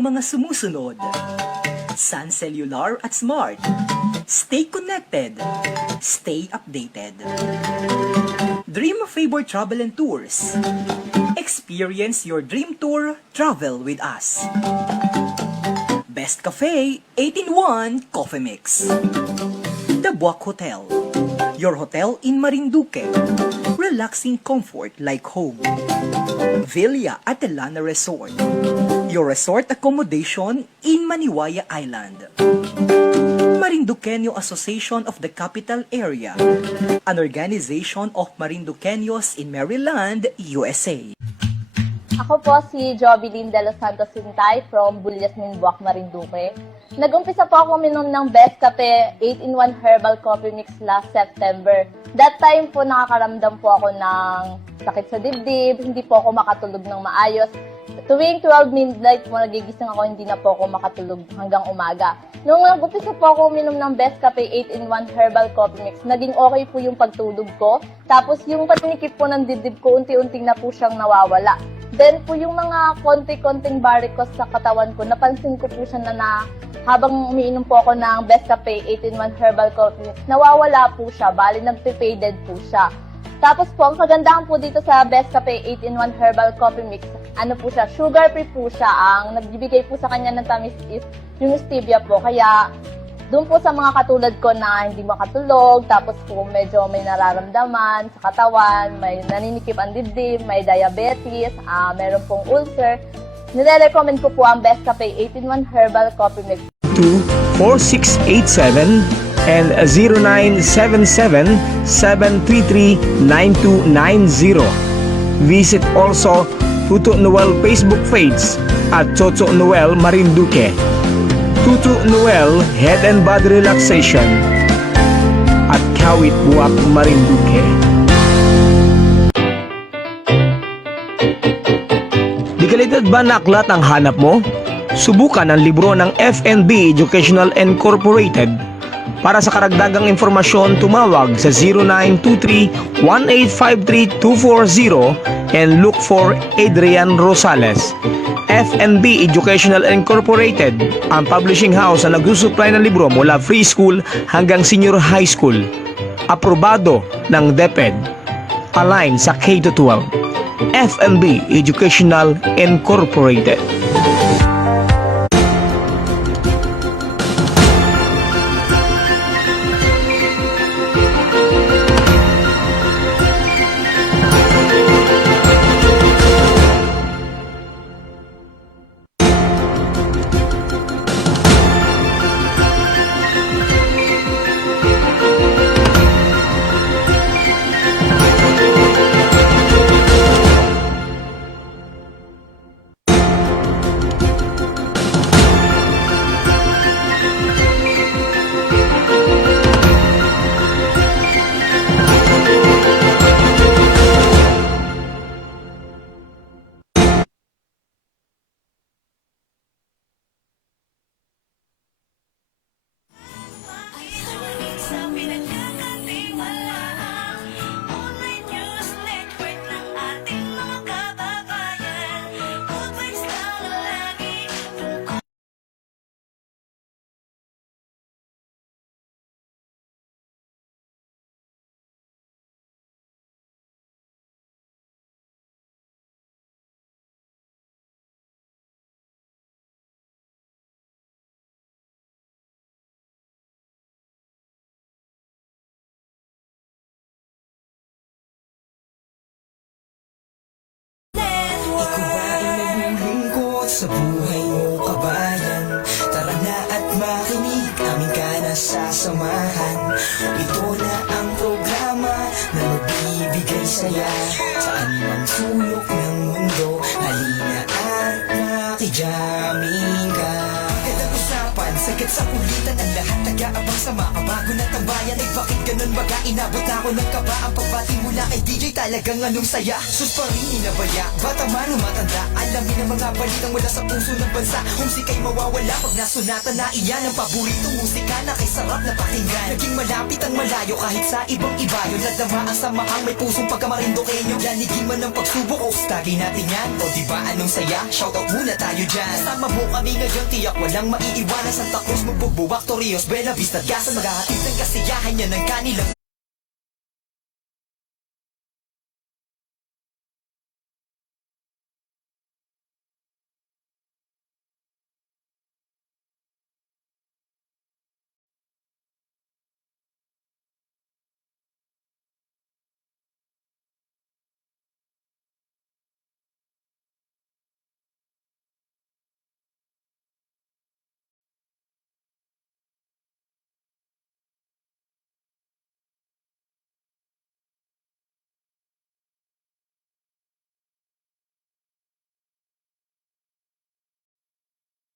mga sumusunod. Sun Cellular at Smart. Stay connected. Stay updated. Dream of Favor Travel and Tours. Experience your dream tour, travel with us. Best Cafe, 8-in-1 Coffee Mix. The Buwak Hotel. Your hotel in Marinduque. Relaxing comfort like home. Villa Atalana Resort. Your resort accommodation in Maniwaya Island. Marinduqueño Association of the Capital Area. An organization of Marinduqueños in Maryland, USA. Ako po si Jovelyn De Los Santos Sintay from Bulyasmin, Buwak, Marinduque. Nag-umpisa po ako minom ng Best Cafe 8-in-1 Herbal Coffee Mix last September. That time po nakakaramdam po ako ng sakit sa dibdib, hindi po ako makatulog ng maayos. Tuwing 12 midnight po nagigising ako, hindi na po ako makatulog hanggang umaga. Nung nag-umpisa po ako minom ng Best Cafe 8-in-1 Herbal Coffee Mix, naging okay po yung pagtulog ko. Tapos yung patinikip po ng dibdib ko, unti-unting na po siyang nawawala. Then po yung mga konti-konting varicose sa katawan ko, napansin ko po siya na habang umiinom po ako ng Best Cafe 8-in-1 Herbal Coffee Mix, nawawala po siya, bali nagpe-faded po siya. Tapos po, ang kagandahan po dito sa Best Cafe 8-in-1 Herbal Coffee Mix, ano po siya, sugar-free po siya. Ang nagbibigay po sa kanya ng tamis is yung stevia po. Kaya, doon po sa mga katulad ko na hindi makatulog, tapos po medyo may nararamdaman sa katawan, may naninikip ang dibdib, may diabetes, meron pong ulcer, nire-recommend ko po ang Best Cafe 8-in-1 Herbal Coffee Mix. 4687 and 0977-733-9290. Visit also Tuto Noel Facebook page at Toto Noel Marinduque. Tuto Noel Head and Body Relaxation at Kawit Buwak Marinduque. Di kalidad ba na aklat ang hanap mo? Subukan ang libro ng FNB Educational Incorporated. Para sa karagdagang informasyon, tumawag sa 0923-1853-240 and look for Adrian Rosales. FNB Educational Incorporated, ang publishing house na nagsusupply ng libro mula preschool hanggang senior high school. Aprobado ng DepEd. Align sa K-12. FNB Educational Incorporated. Sa buhay mo kabayan, tara na at makinig, aming ka na sasamahan. Ito na ang programa na magbibigay saya sa anumang sulok ng mundo. Halina at makijamin ka. Magandang usapan sa Sagad sa kulitan ang lahat nag-aabang sa makabago na tambayan. Ay bakit ganun baga, inabot na ako ng kaba. Ang pagbati mula kay DJ talagang anong saya. Sus pa rin inabaya, bata man o matanda, alamin ang mga balitang mula sa puso ng bansa. Musika'y mawawala pag nasunatan na iyan. Ang paboritong musika na kay sarap na pakinggan. Naging malapit ang malayo kahit sa ibang iba. Yung nadama ang samahang may pusong pagkamarindokenyo. Lanigin man ng pagsubok o stagay natin yan. O diba anong saya, shoutout muna tayo dyan. Kasama mo kami ngayon, tiyak walang maiiwanan. Santa Cruz, Magbubuwak, Torrijos, Bella Vista, Gasan. Maghahatid ng kasiyahan yan ng kanilang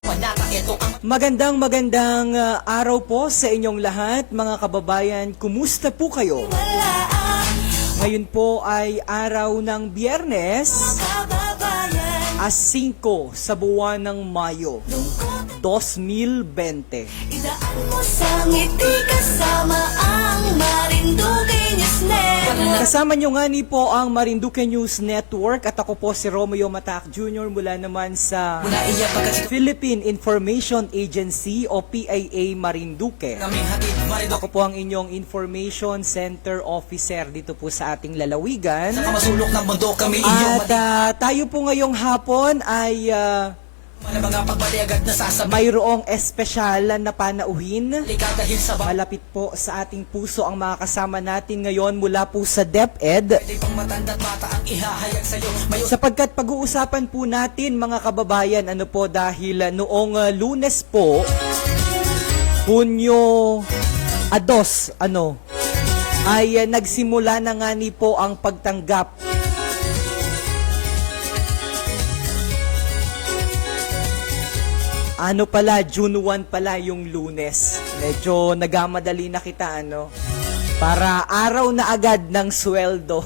panata. Ito ang Magandang araw po sa inyong lahat, mga kababayan. Kumusta po kayo? Ngayon po ay araw ng Biyernes, 5 sa buwan ng Mayo, 2020. Idaan mo sa ngiti kasama ang Marinduque News Network. Kasama nyo nga ni po ang Marinduque News Network at ako po si Romeo Matac Jr. mula naman sa mula iya pagkat Philippine Information Agency o PIA Marinduque. kaming hatid marido. Ako po ang inyong Information Center Officer dito po sa ating lalawigan. Sa kamasulok ng mundo kami iyong At tayo po ngayong hapon ay na mga pagbalayagad na sasabay. mayroong espesyal na panauhin. Lika dahil sa Malapit po sa ating puso ang mga kasama natin ngayon mula po sa DepEd. Pwede pang matanda't bata ang ihahayag sa'yo. Mayo Sapagkat pag-uusapan po natin mga kababayan, ano po dahil noong Lunes po, Hunyo 2, ay nagsimula na nga ni po ang pagtanggap June 1 pala yung Lunes. Medyo nagamadali na kita, para araw na agad ng sweldo.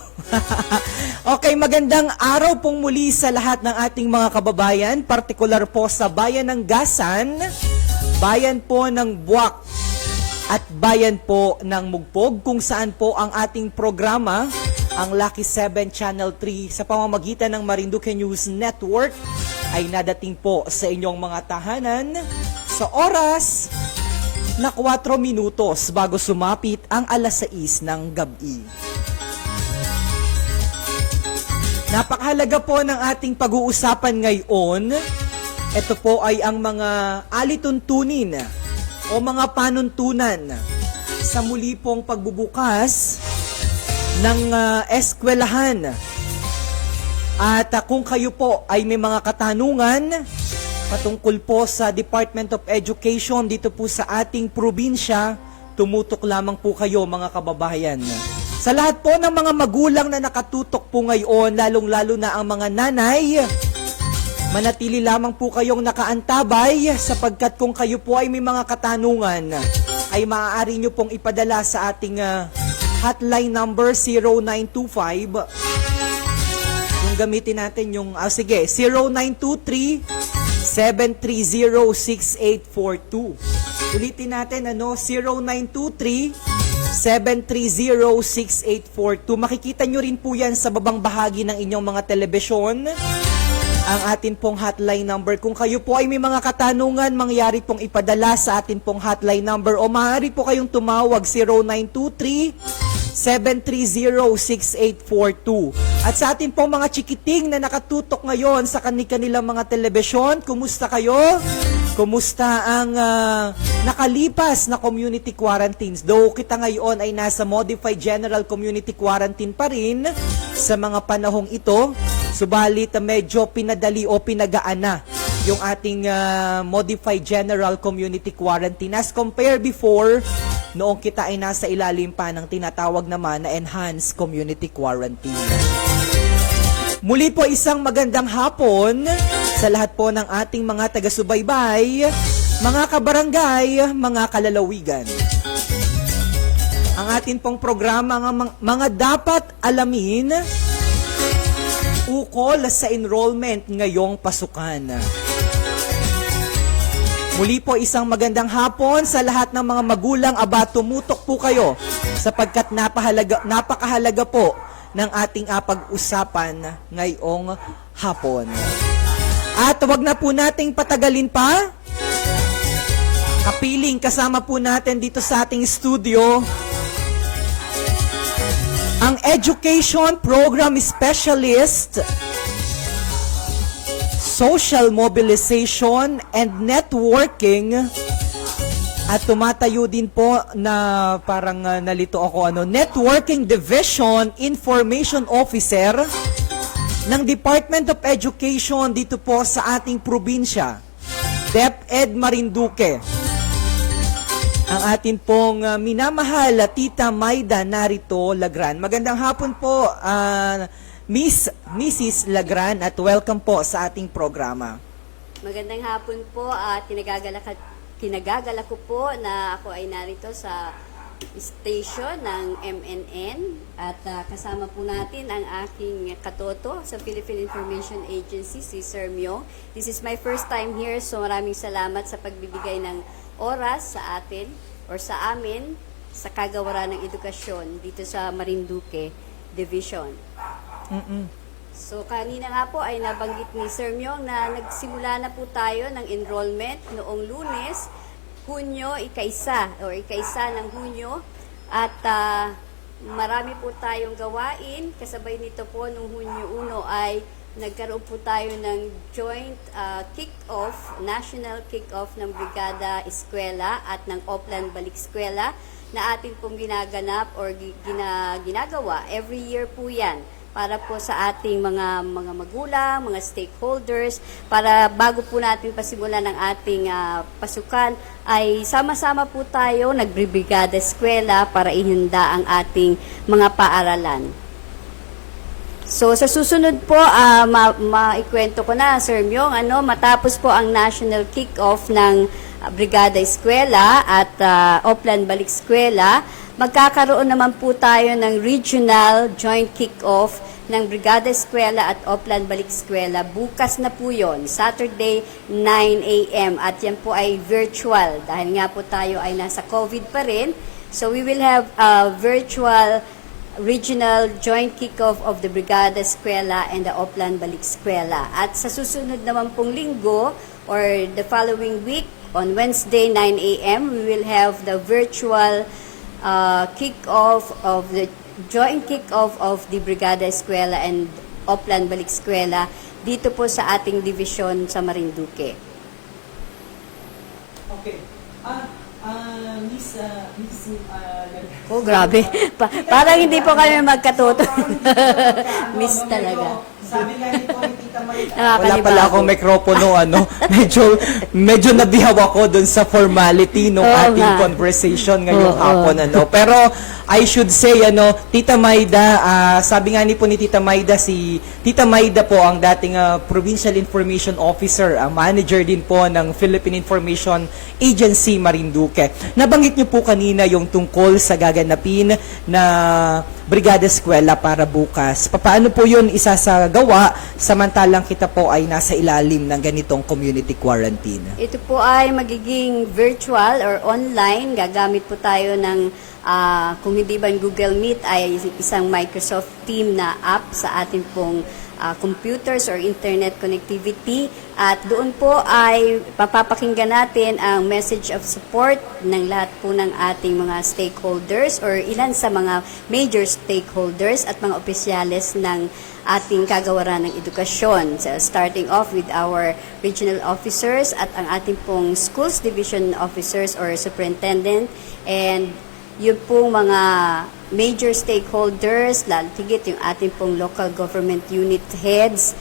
Okay, magandang araw pong muli sa lahat ng ating mga kababayan, partikular po sa bayan ng Gasan, bayan po ng Buwak, at bayan po ng Mugpog, kung saan po ang ating programa, ang Lucky 7 Channel 3 sa pamamagitan ng Marinduque News Network, ay nadating po sa inyong mga tahanan sa oras na 4 minutos bago sumapit ang alas 6 ng gabi. Napakahalaga po ng ating pag-uusapan ngayon. Ito po ay ang mga alituntunin o mga panuntunan sa muli pong pagbubukas ng eskwelahan. At kung kayo po ay may mga katanungan patungkol po sa Department of Education dito po sa ating probinsya, tumutok lamang po kayo mga kababayan. Sa lahat po ng mga magulang na nakatutok po ngayon, lalong-lalo na ang mga nanay, manatili lamang po kayong nakaantabay sapagkat kung kayo po ay may mga katanungan, ay maaari nyo pong ipadala sa ating hotline number 0925. Yung gamitin natin yung, 0923-730-6842. Ulitin natin, 0923-730-6842. Makikita nyo rin po yan sa babang bahagi ng inyong mga telebisyon. Ang atin pong hotline number. Kung kayo po ay may mga katanungan, mangyari pong ipadala sa atin pong hotline number o maaari po kayong tumawag 0923-730-6842. At sa atin pong mga chikiting na nakatutok ngayon sa kanilang mga telebisyon, kumusta kayo? Kumusta ang nakalipas na community quarantines? Though kita ngayon ay nasa modified general community quarantine pa rin sa mga panahong ito, subalit medyo pinadali o pinagaan na yung ating modified general community quarantine as compare before noong kita ay nasa ilalim pa ng tinatawag naman na enhanced community quarantine. Muli po isang magandang hapon sa lahat po ng ating mga taga-subaybay Mga kabarangay, mga kalalawigan, ang atin pong programa mga dapat alamin ukol sa enrollment ngayong pasukan. Muli po isang magandang hapon sa lahat ng mga magulang. Aba, tumutok po kayo sapagkat napakahalaga po ng ating pag-usapan ngayong hapon. At wag na po nating patagalin pa. Kapiling kasama po natin dito sa ating studio ang Education Program Specialist, Social Mobilization and Networking, at tumatayo din po na parang nalito ako Networking Division Information Officer ng Department of Education dito po sa ating probinsya, DepEd Marinduque. Ang atin pong minamahal Tita Maida narito Lagran. Magandang hapon po, Mrs. Lagran, at welcome po sa ating programa. Magandang hapon po at kinagagala ko po na ako ay narito sa station ng MNN at kasama po natin ang aking katoto sa Philippine Information Agency, si Sir Myong. This is my first time here, so maraming salamat sa pagbibigay ng oras sa atin or sa amin sa kagawaran ng edukasyon dito sa Marinduque Division. So kanina nga po ay nabanggit ni Sir Myong na nagsimula na po tayo ng enrollment noong Lunes, Hunyo, ika-isa ng Hunyo, at marami po tayong gawain. Kasabay nito po nung Hunyo 1 ay nagkaroon po tayo ng joint kick-off, national kick-off ng Brigada Eskwela at ng Oplan Balik Eskwela na atin pong ginaganap or ginagawa. Every year po yan para po sa ating mga magulang, mga stakeholders, para bago po natin pasimulan ng ating pasukan ay sama-sama po tayo nagbrigada eskwela para ihanda ang ating mga paaralan. So sa susunod po, maikwento ko na, Sir Myong, matapos po ang national kick-off ng Brigada Eskwela at Oplan Balik Eskwela, magkakaroon naman po tayo ng regional joint kick-off ng Brigada Eskwela at Oplan Balik Eskwela. Bukas na po yon, Saturday, 9 a.m. At yan po ay virtual dahil nga po tayo ay nasa COVID pa rin. So we will have a virtual regional joint kick-off of the Brigada Eskwela and the Oplan Balik Eskwela. At sa susunod naman pong linggo or the following week, on Wednesday, 9 a.m., we will have the virtual kick-off of the joint kick-off of the Brigada Eskwela and Oplan Balik Eskwela dito po sa ating division sa Marinduque. Okay. Miss Oh, grabe. Parang hindi po kami magkatuto. Miss talaga. Sabi nga ni Tita Maida, wala Nakakanibago. pala akong mikropono, medyo nabihaw ako dun sa formality ng Oo ating nga. conversation ngayong Oo. hapon, Pero I should say, Tita Maida, sabi nga ni Tita Maida, si Tita Maida po ang dating Provincial Information Officer, ang manager din po ng Philippine Information Agency Marinduque. Nabanggit niyo po kanina yung tungkol sa gaganapin na Brigada Eskwela para bukas. Paano po yun isasagawa samantalang kita po ay nasa ilalim ng ganitong community quarantine? Ito po ay magiging virtual or online. Gagamit po tayo ng, kung hindi ba Google Meet, ay isang Microsoft Team na app sa ating pong computers or internet connectivity. At doon po ay papapakinggan natin ang message of support ng lahat po ng ating mga stakeholders or ilan sa mga major stakeholders at mga opisyales ng ating kagawaran ng edukasyon. So, starting off with our regional officers at ang ating pong schools division officers or superintendent, and yun pong mga major stakeholders, lalo tigit yung ating pong local government unit heads.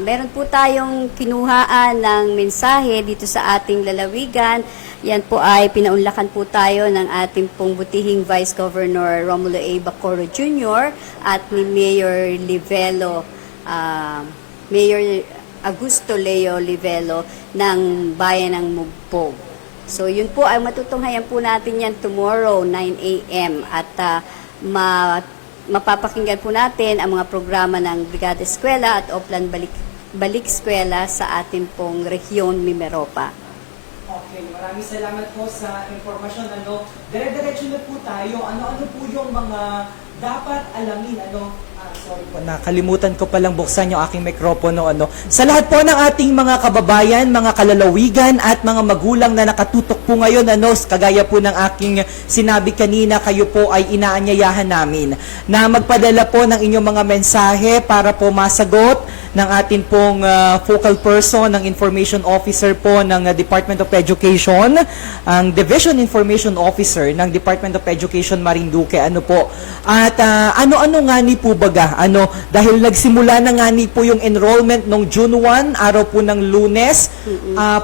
Meron po tayong kinuhaan ng mensahe dito sa ating lalawigan. Yan po ay pinaunlakan po tayo ng ating pong butihing Vice Governor Romulo A. Bacoro Jr. at ni Mayor Livelo, Mayor Augusto Leo Livelo ng Bayan ng Mugpog. So yun po ay matutunghayan po natin yan tomorrow 9 a.m. at mapapakinggan po natin ang mga programa ng Brigada Eskwela at Oplan Balik Eskwela sa ating pong rehiyon Mimeropa. Okay, maraming salamat po sa informasyon. Dire-diretso na po tayo. Ano po yung mga dapat alamin? Sorry po, nakalimutan ko palang buksan yung aking mikropono. Sa lahat po ng ating mga kababayan, mga kalalawigan at mga magulang na nakatutok po ngayon, kagaya po ng aking sinabi kanina, kayo po ay inaanyayahan namin na magpadala po ng inyong mga mensahe para po masagot ng atin pong focal person, ng information officer po ng Department of Education, ang Division Information Officer ng Department of Education Marinduque. At ano-ano nga ni po baga? Dahil nagsimula na nga ni po yung enrollment nung June 1, araw po ng Lunes,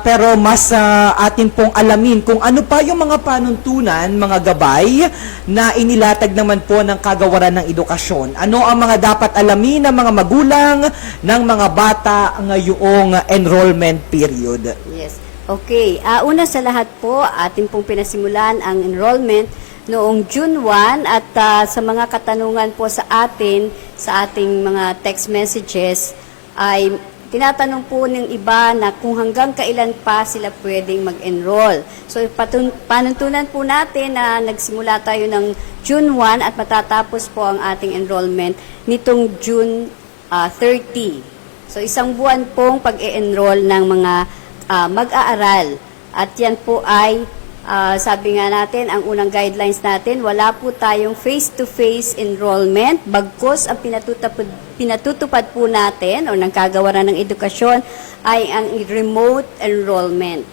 pero mas atin pong alamin kung ano pa yung mga panuntunan, mga gabay na inilatag naman po ng Kagawaran ng Edukasyon. Ano ang mga dapat alamin ng mga magulang, ng mga bata ngayong enrollment period? Yes. Okay. Una sa lahat po, atin pong pinasimulan ang enrollment noong June 1 at sa mga katanungan po sa atin, sa ating mga text messages, ay tinatanong po ng iba na kung hanggang kailan pa sila pwedeng mag-enroll. So, panuntunan po natin na nagsimula tayo ng June 1 at matatapos po ang ating enrollment nitong June 30. So, isang buwan pong pag-e-enroll ng mga mag-aaral. At yan po ay, sabi nga natin, ang unang guidelines natin, wala po tayong face-to-face enrollment. Bagkus, ang pinatutupad po natin o ng Kagawaran ng Edukasyon ay ang remote enrollment.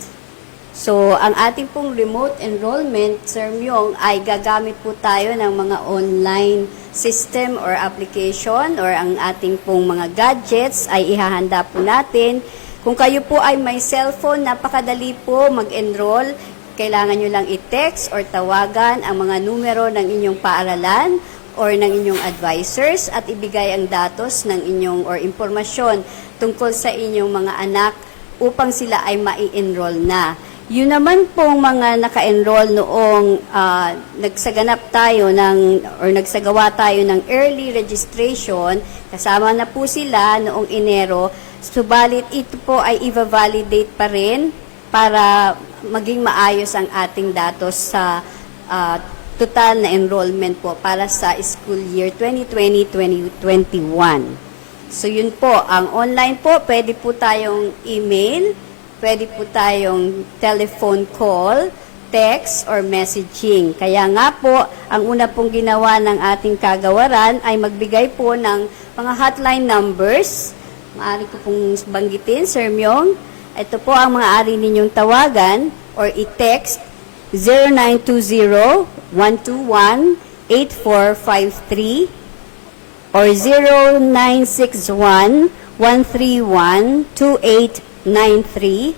So, ang ating pong remote enrollment, Sir Myong, ay gagamit po tayo ng mga online system or application or ang ating pong mga gadgets ay ihahanda po natin. Kung kayo po ay may cellphone, napakadali po mag-enroll. Kailangan nyo lang i-text or tawagan ang mga numero ng inyong paaralan or ng inyong advisors at ibigay ang datos ng inyong or impormasyon tungkol sa inyong mga anak upang sila ay mai-enroll na. Yun naman pong mga naka-enroll noong nagsagawa tayo ng early registration, kasama na po sila noong Enero, subalit ito po ay i-validate pa rin para maging maayos ang ating datos sa total na enrollment po para sa school year 2020-2021. So yun po, ang online po, pwede po tayong email, pwede po tayong telephone call, text, or messaging. Kaya nga po, ang una pong ginawa ng ating kagawaran ay magbigay po ng mga hotline numbers. Maaari ko pong banggitin, Sir Myong. Ito po ang maaari ninyong tawagan or i-text 0920-121-8453 or 0961-131-2893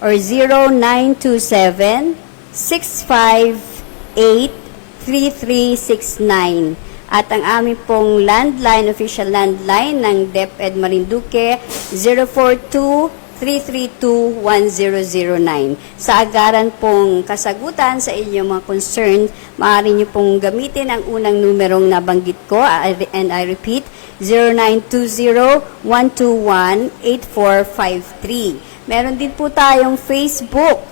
or 0927-658-3369. At ang aming pong landline, official landline ng DepEd Marinduque, 042-332-1009. Sa agaran pong kasagutan sa inyong mga concern, maaari niyo pong gamitin ang unang numerong nabanggit ko, and I repeat, 0920-121-8453. Meron din po tayong Facebook,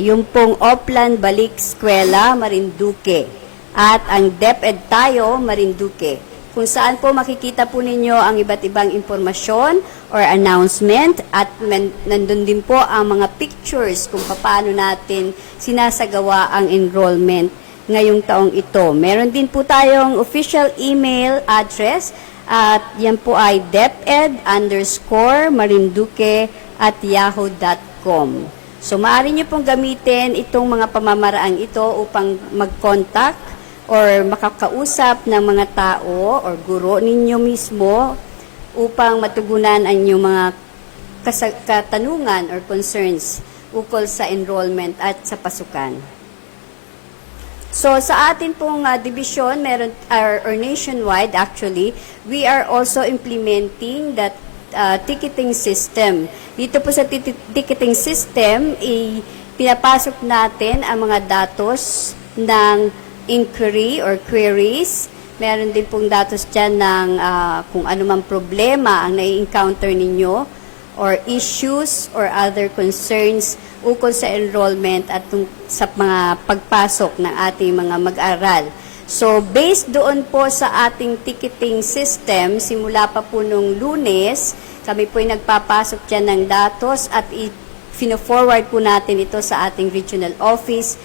yung pong Oplan Balik Eskwela Marinduque, at ang DepEd tayo Marinduque, kung saan po makikita po ninyo ang iba't ibang impormasyon or announcement at nandun din po ang mga pictures kung paano natin sinasagawa ang enrollment ngayong taong ito. Meron din po tayong official email address at yan po ay deped_marinduque@yahoo.com. So maaari nyo pong gamitin itong mga pamamaraang ito upang mag-contact or makakausap ng mga tao or guro ninyo mismo upang matugunan ang inyong mga katanungan or concerns ukol sa enrollment at sa pasukan. So sa atin pong division, meron or nationwide actually, we are also implementing that ticketing system. Dito po sa ticketing system, pinapasok natin ang mga datos ng inquiry or queries. Meron din pong datos dyan ng kung ano mang problema ang nai-encounter ninyo or issues or other concerns ukol sa enrollment at sa mga pagpasok ng ating mga mag-aral. So, based doon po sa ating ticketing system, simula pa po nung Lunes, kami po ay nagpapasok dyan ng datos at fino-forward po natin ito sa ating regional office.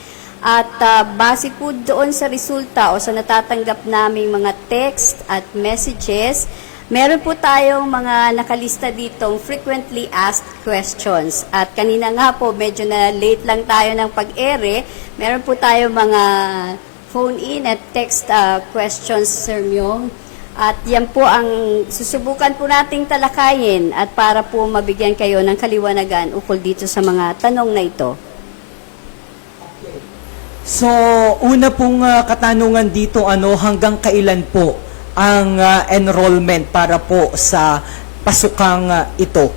At base po doon sa resulta o sa natatanggap naming mga text at messages, meron po tayong mga nakalista ditong frequently asked questions. At kanina nga po, medyo na late lang tayo ng pag-ere, meron po tayong mga phone-in at text questions, Sir Myong. At yan po ang susubukan po nating talakayin at para po mabigyan kayo ng kaliwanagan ukol dito sa mga tanong na ito. So, una pong katanungan dito, hanggang kailan po ang enrollment para po sa pasukang ito?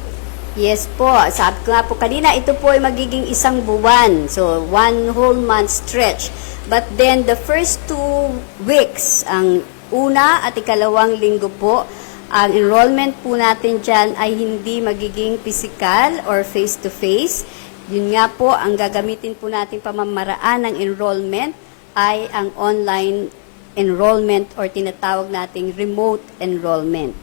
Yes po, sabi ko nga po kanina, ito po ay magiging isang buwan. So, 1 whole month stretch. But then, the first 2 weeks, ang una at ikalawang linggo po, ang enrollment po natin dyan ay hindi magiging physical or face-to-face. Yun nga po, ang gagamitin po natin pamamaraan ng enrollment ay ang online enrollment or tinatawag nating remote enrollment.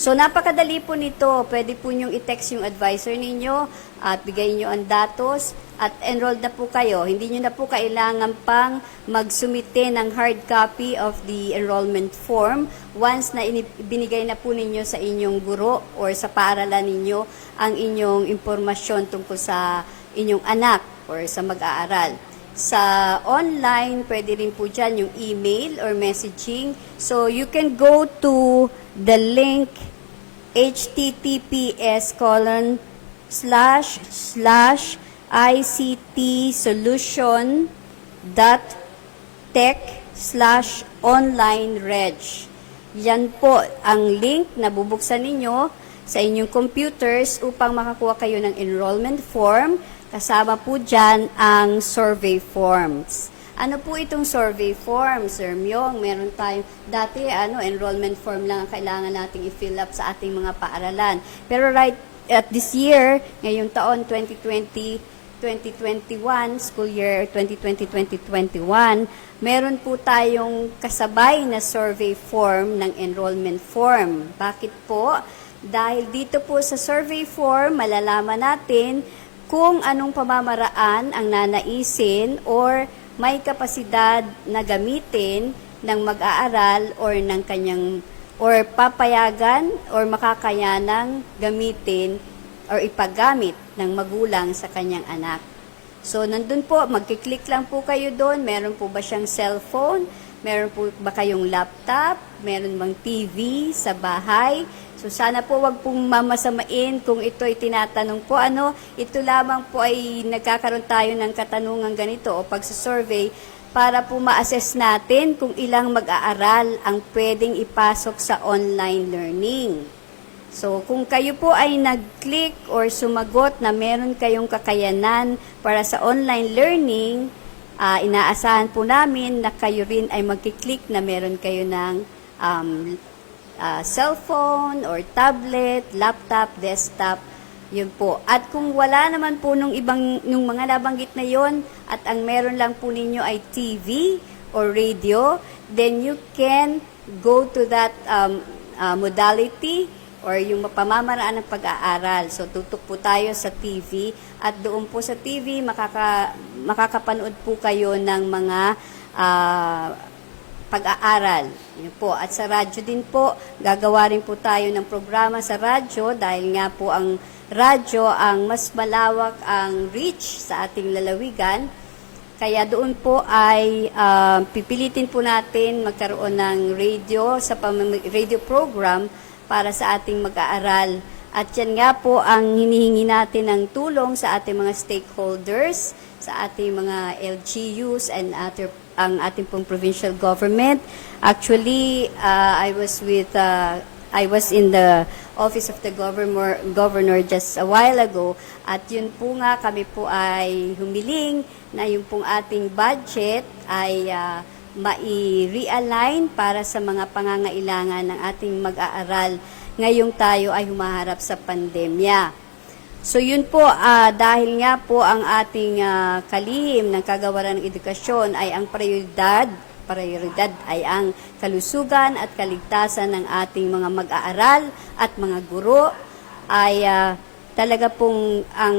So, napakadali po nito. Pwede po niyong i-text yung advisor ninyo at bigay niyo ang datos at enrolled na po kayo. Hindi niyo na po kailangan pang magsumite ng hard copy of the enrollment form once na binigay na po ninyo sa inyong guro or sa paaralan ninyo ang inyong impormasyon tungkol sa inyong anak or sa mag-aaral. Sa online, pwede rin po dyan yung email or messaging. So, you can go to the link https://ictsolution.tech/online-reg. Yan po ang link na bubuksan ninyo sa inyong computers upang makakuha kayo ng enrollment form. Kasama po dyan ang survey forms. Ano po itong survey form, Sir Myong? Meron tayong, dati enrollment form lang ang kailangan nating i-fill up sa ating mga paaralan. Pero right at this year, ngayong taon 2020-2021, school year 2020-2021, meron po tayong kasabay na survey form ng enrollment form. Bakit po? Dahil dito po sa survey form, malalaman natin kung anong pamamaraan ang nanaisin or may kapasidad na gamitin ng mag-aaral or ng kanyang or papayagan or makakayanang gamitin or ipagamit ng magulang sa kanyang anak. So, nandun po, magkiklik lang po kayo doon. Meron po ba siyang cellphone? Meron po ba kayong laptop? Meron bang TV sa bahay? So, sana po wag pong mamasamain kung ito ay tinatanong po. Ito lamang po ay nagkakaroon tayo ng katanungan ganito o pagsasurvey para po ma-assess natin kung ilang mag-aaral ang pwedeng ipasok sa online learning. So, kung kayo po ay nag-click or sumagot na meron kayong kakayanan para sa online learning, inaasahan po namin na kayo rin ay magkiklik na meron kayo ng cellphone or tablet, laptop, desktop, yun po. At kung wala naman po nung mga nabanggit na yon at ang meron lang po ninyo ay TV or radio, then you can go to that modality or yung pamamaraan ng pag-aaral. So, tutok po tayo sa TV at doon po sa TV, makakapanood po kayo ng mga pag-aaral. Yun po. At sa radyo din po, gagawa rin po tayo ng programa sa radyo dahil nga po ang radyo ang mas malawak ang reach sa ating lalawigan. Kaya doon po ay pipilitin po natin magkaroon ng radio sa radio program para sa ating mag-aaral. At yan nga po ang hinihingi natin ng tulong sa ating mga stakeholders, sa ating mga LGUs and ang ating pong provincial government. Actually, I was with I was in the office of the governor just a while ago at yun po nga kami po ay humiling na yung pong ating budget ay mai-realign para sa mga pangangailangan ng ating mag-aaral ngayong tayo ay humaharap sa pandemya. So yun po, dahil nga po ang ating kalihim ng kagawaran ng edukasyon ay ang prioridad ay ang kalusugan at kaligtasan ng ating mga mag-aaral at mga guro ay talaga pong ang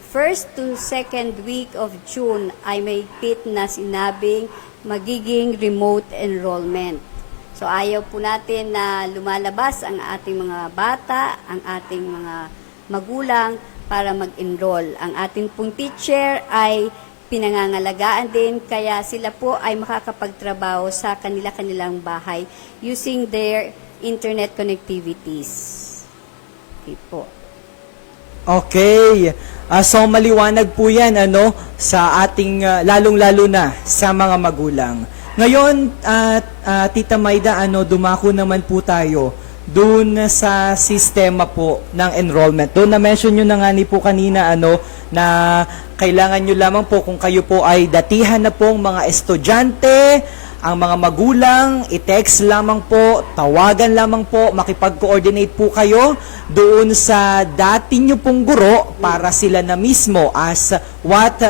first to second week of June ay may pit na sinabing magiging remote enrollment. So ayaw po natin na lumalabas ang ating mga bata, ang ating mga magulang para mag-enroll. Ang ating pong teacher ay pinangangalagaan din, kaya sila po ay makakapagtrabaho sa kanilang bahay using their internet connectivities. Okay po. Okay. So maliwanag po yan sa ating lalong-lalo na sa mga magulang. Ngayon, Tita Maida, dumako naman po tayo doon sa sistema po ng enrollment. Doon na-mention nyo na nga ni po kanina na kailangan nyo lamang po kung kayo po ay datihan na pong mga estudyante, ang mga magulang, i-text lamang po, tawagan lamang po, makipag-coordinate po kayo doon sa dati nyo pong guro para sila na mismo as what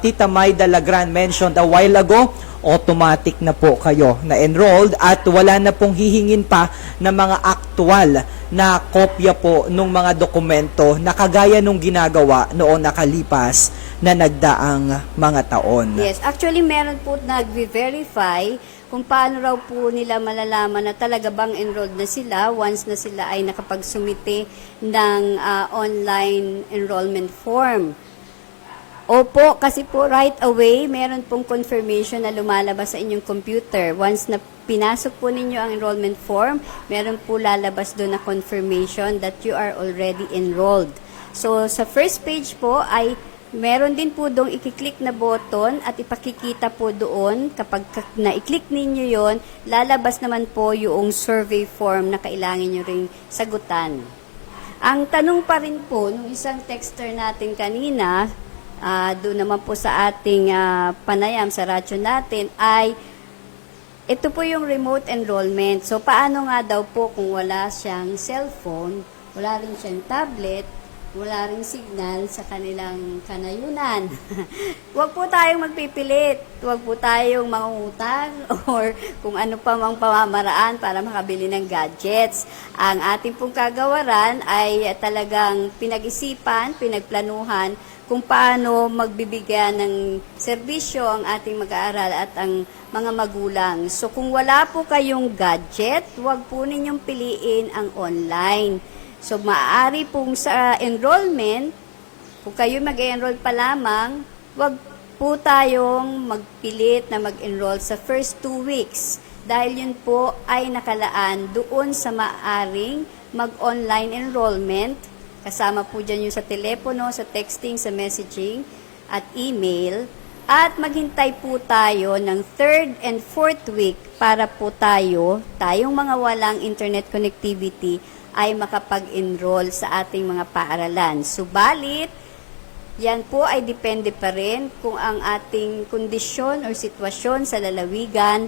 Tita Maida Lagran mentioned a while ago, automatic na po kayo na enrolled at wala na pong hihingin pa ng mga aktual na kopya po ng mga dokumento na kagaya nung ginagawa noong nakalipas na nagdaang mga taon. Yes, actually meron po nag-verify kung paano raw po nila malalaman na talaga bang enrolled na sila once na sila ay nakapagsumite ng online enrollment form. Opo, kasi po right away, meron pong confirmation na lumalabas sa inyong computer. Once na pinasok po ninyo ang enrollment form, meron po lalabas doon na confirmation that you are already enrolled. So, sa first page po ay meron din po doong i-click na button at ipakikita po doon. Kapag na-i-click ninyo yon, lalabas naman po yung survey form na kailangan nyo ring sagutan. Ang tanong pa rin po, nung isang texter natin kanina, doon naman po sa ating panayam sa radyo natin ay ito po yung remote enrollment. So paano nga daw po kung wala siyang cellphone, wala rin siyang tablet, wala ring signal sa kanilang kanayunan. Huwag po tayong magpipilit. Huwag po tayong mangungutang or kung ano pa mang pamamaraan para makabili ng gadgets. Ang ating pong kagawaran ay talagang pinag-isipan, pinagplanuhan kung paano magbibigyan ng serbisyo ang ating mag-aaral at ang mga magulang. So kung wala po kayong gadget, huwag po ninyong piliin ang online. So, maaari pong sa enrollment, kung kayo mag-enroll pa lamang, wag po tayong magpilit na mag-enroll sa first 2 weeks. Dahil yun po ay nakalaan doon sa maaring mag-online enrollment. Kasama po dyan yung sa telepono, sa texting, sa messaging, at email. At maghintay po tayo ng 3rd and 4th week para po tayong mga walang internet connectivity, ay makapag-enroll sa ating mga paaralan. Subalit, yan po ay depende pa rin kung ang ating kondisyon o sitwasyon sa lalawigan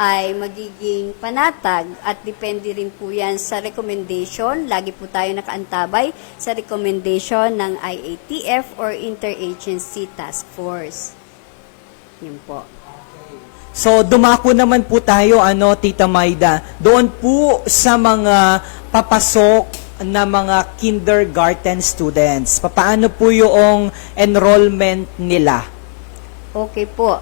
ay magiging panatag at depende rin po yan sa recommendation. Lagi po tayo nakaantabay sa recommendation ng IATF or Interagency Task Force. Yun po. So, dumako naman po tayo, Tita Maida, doon po sa mga papasok na mga kindergarten students. Paano po yung enrollment nila? Okay po.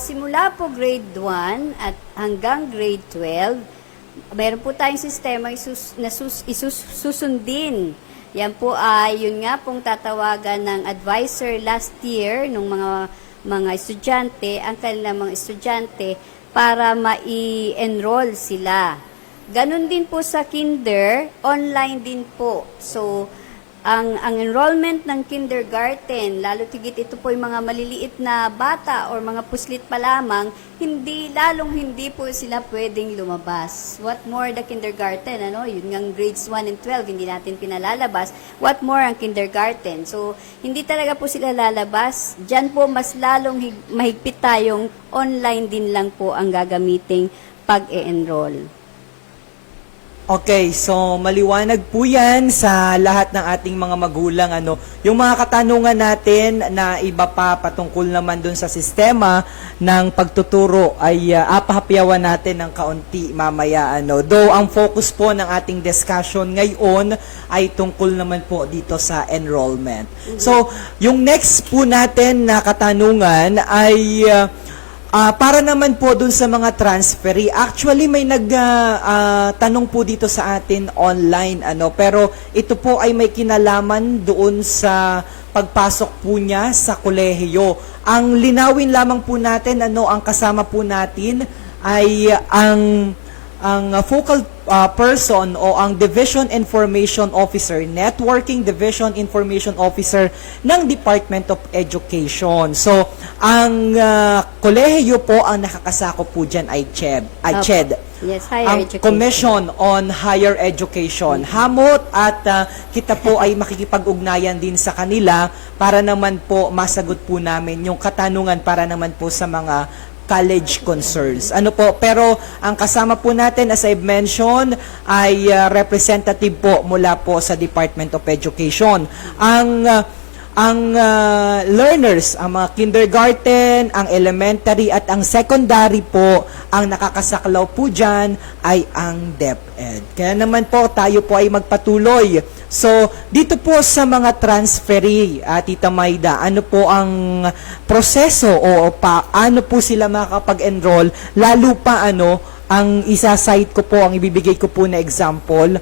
Simula po grade 1 at hanggang grade 12, meron po tayong sistema isusundin. Yan po ay yun nga pong tatawagan ng advisor last year ng mga estudyante, ang kanilang mga estudyante para ma-enroll sila. Ganon din po sa kinder, online din po. So, ang enrollment ng kindergarten, lalo tigit ito po yung mga maliliit na bata or mga puslit pa lamang, hindi po sila pwedeng lumabas. What more the kindergarten, yun ngang grades 1 and 12, hindi natin pinalalabas. What more ang kindergarten? So, hindi talaga po sila lalabas. Diyan po mas lalong mahigpit tayong online din lang po ang gagamiting pag-e-enroll. Okay, so maliwanag po yan sa lahat ng ating mga magulang. Yung mga katanungan natin na iba pa patungkol naman dun sa sistema ng pagtuturo ay apahapyawan natin ng kaunti mamaya. Though ang focus po ng ating discussion ngayon ay tungkol naman po dito sa enrollment. So, yung next po natin na katanungan ay para naman po dun sa mga transferee. Actually, may tanong po dito sa atin online, pero ito po ay may kinalaman doon sa pagpasok po niya sa kolehiyo. Ang linawin lamang po natin, ang kasama po natin ay ang focal person o ang Division Information Officer, Networking Division Information Officer ng Department of Education. So, ang kolehiyo po ang nakakasakop po dyan ay CHED. Yes, higher Ang education. Commission on Higher Education. Hamot at kita po ay makikipag-ugnayan din sa kanila para naman po masagot po namin yung katanungan para naman po sa mga college concerns. Pero ang kasama po natin, as I've mentioned, ay representative po mula po sa Department of Education. Ang learners, ang mga kindergarten, ang elementary at ang secondary po, ang nakakasaklaw po dyan ay ang DepEd. Kaya naman po tayo po ay magpatuloy. So, dito po sa mga transferee, Tita Maida, ano po ang proseso o paano po sila makakapag-enroll, lalo pa ang isa-cite ko po, ang ibibigay ko po na example.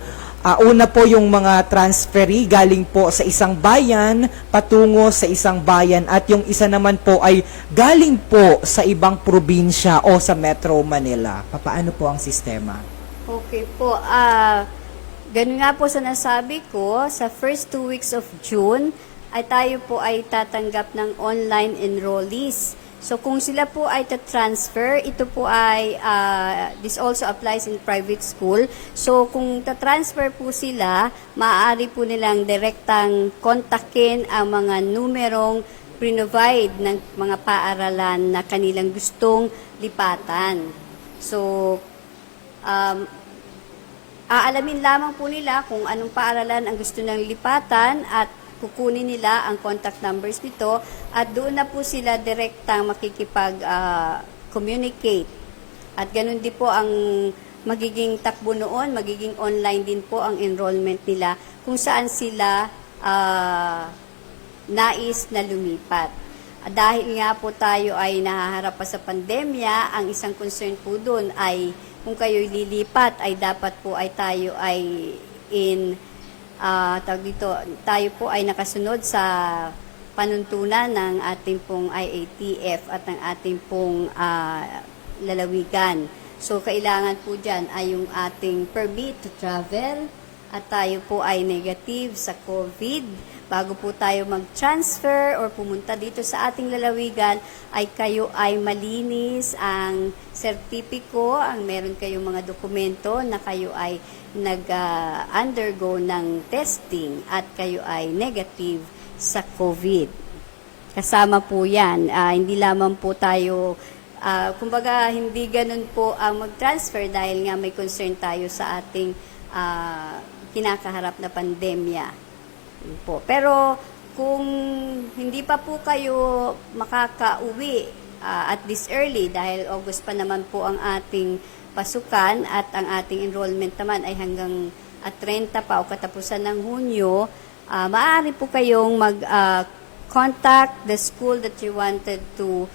Una po yung mga transferee galing po sa isang bayan patungo sa isang bayan at yung isa naman po ay galing po sa ibang probinsya o sa Metro Manila. Paano po ang sistema? Okay po. Ganun nga po sa nasabi ko, sa first 2 weeks of June, ay tayo po ay tatanggap ng online enrollees. So kung sila po ay ta-transfer, ito po ay, this also applies in private school. So kung ta-transfer po sila, maaari po nilang direktang kontakin ang mga numerong provide ng mga paaralan na kanilang gustong lipatan. So, aalamin lamang po nila kung anong paaralan ang gusto ng lipatan at kukunin nila ang contact numbers nito at doon na po sila direktang makikipag-communicate. At ganun din po ang magiging takbo noon, magiging online din po ang enrollment nila kung saan sila nais na lumipat. Dahil nga po tayo ay nahaharap pa sa pandemya, ang isang concern po doon ay kung kayo'y lilipat ay dapat po ay tayo ay tayo po ay nakasunod sa panuntunan ng ating pong IATF at ng ating pong lalawigan. So, kailangan po dyan ay yung ating permit to travel at tayo po ay negative sa COVID. Bago po tayo mag-transfer or pumunta dito sa ating lalawigan, ay kayo ay malinis ang sertipiko, ang meron kayong mga dokumento na kayo ay nag-undergo ng testing at kayo ay negative sa COVID. Kasama po yan. Hindi lamang po tayo, kumbaga hindi ganun po ang mag-transfer dahil nga may concern tayo sa ating kinakaharap na pandemya. Po. Pero kung hindi pa po kayo makakauwi at this early dahil August pa naman po ang ating pasukan at ang ating enrollment naman ay hanggang 30 pa o katapusan ng Hunyo, maaari po kayong mag-contact the school that you wanted to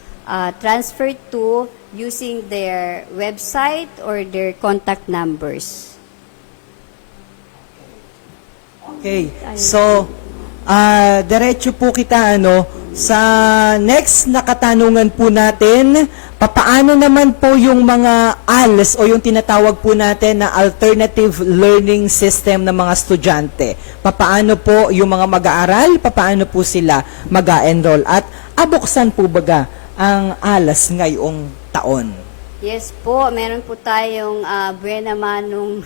transfer to using their website or their contact numbers. Okay. So, diretso po kita Sa next na katanungan po natin, papaano naman po yung mga ALS o yung tinatawag po natin na alternative learning system ng mga estudyante? Papaano po yung mga mag-aaral? Papaano po sila mag-a-enroll? At abuksan po baga ang ALS ngayong taon? Yes po, meron po tayong buena manong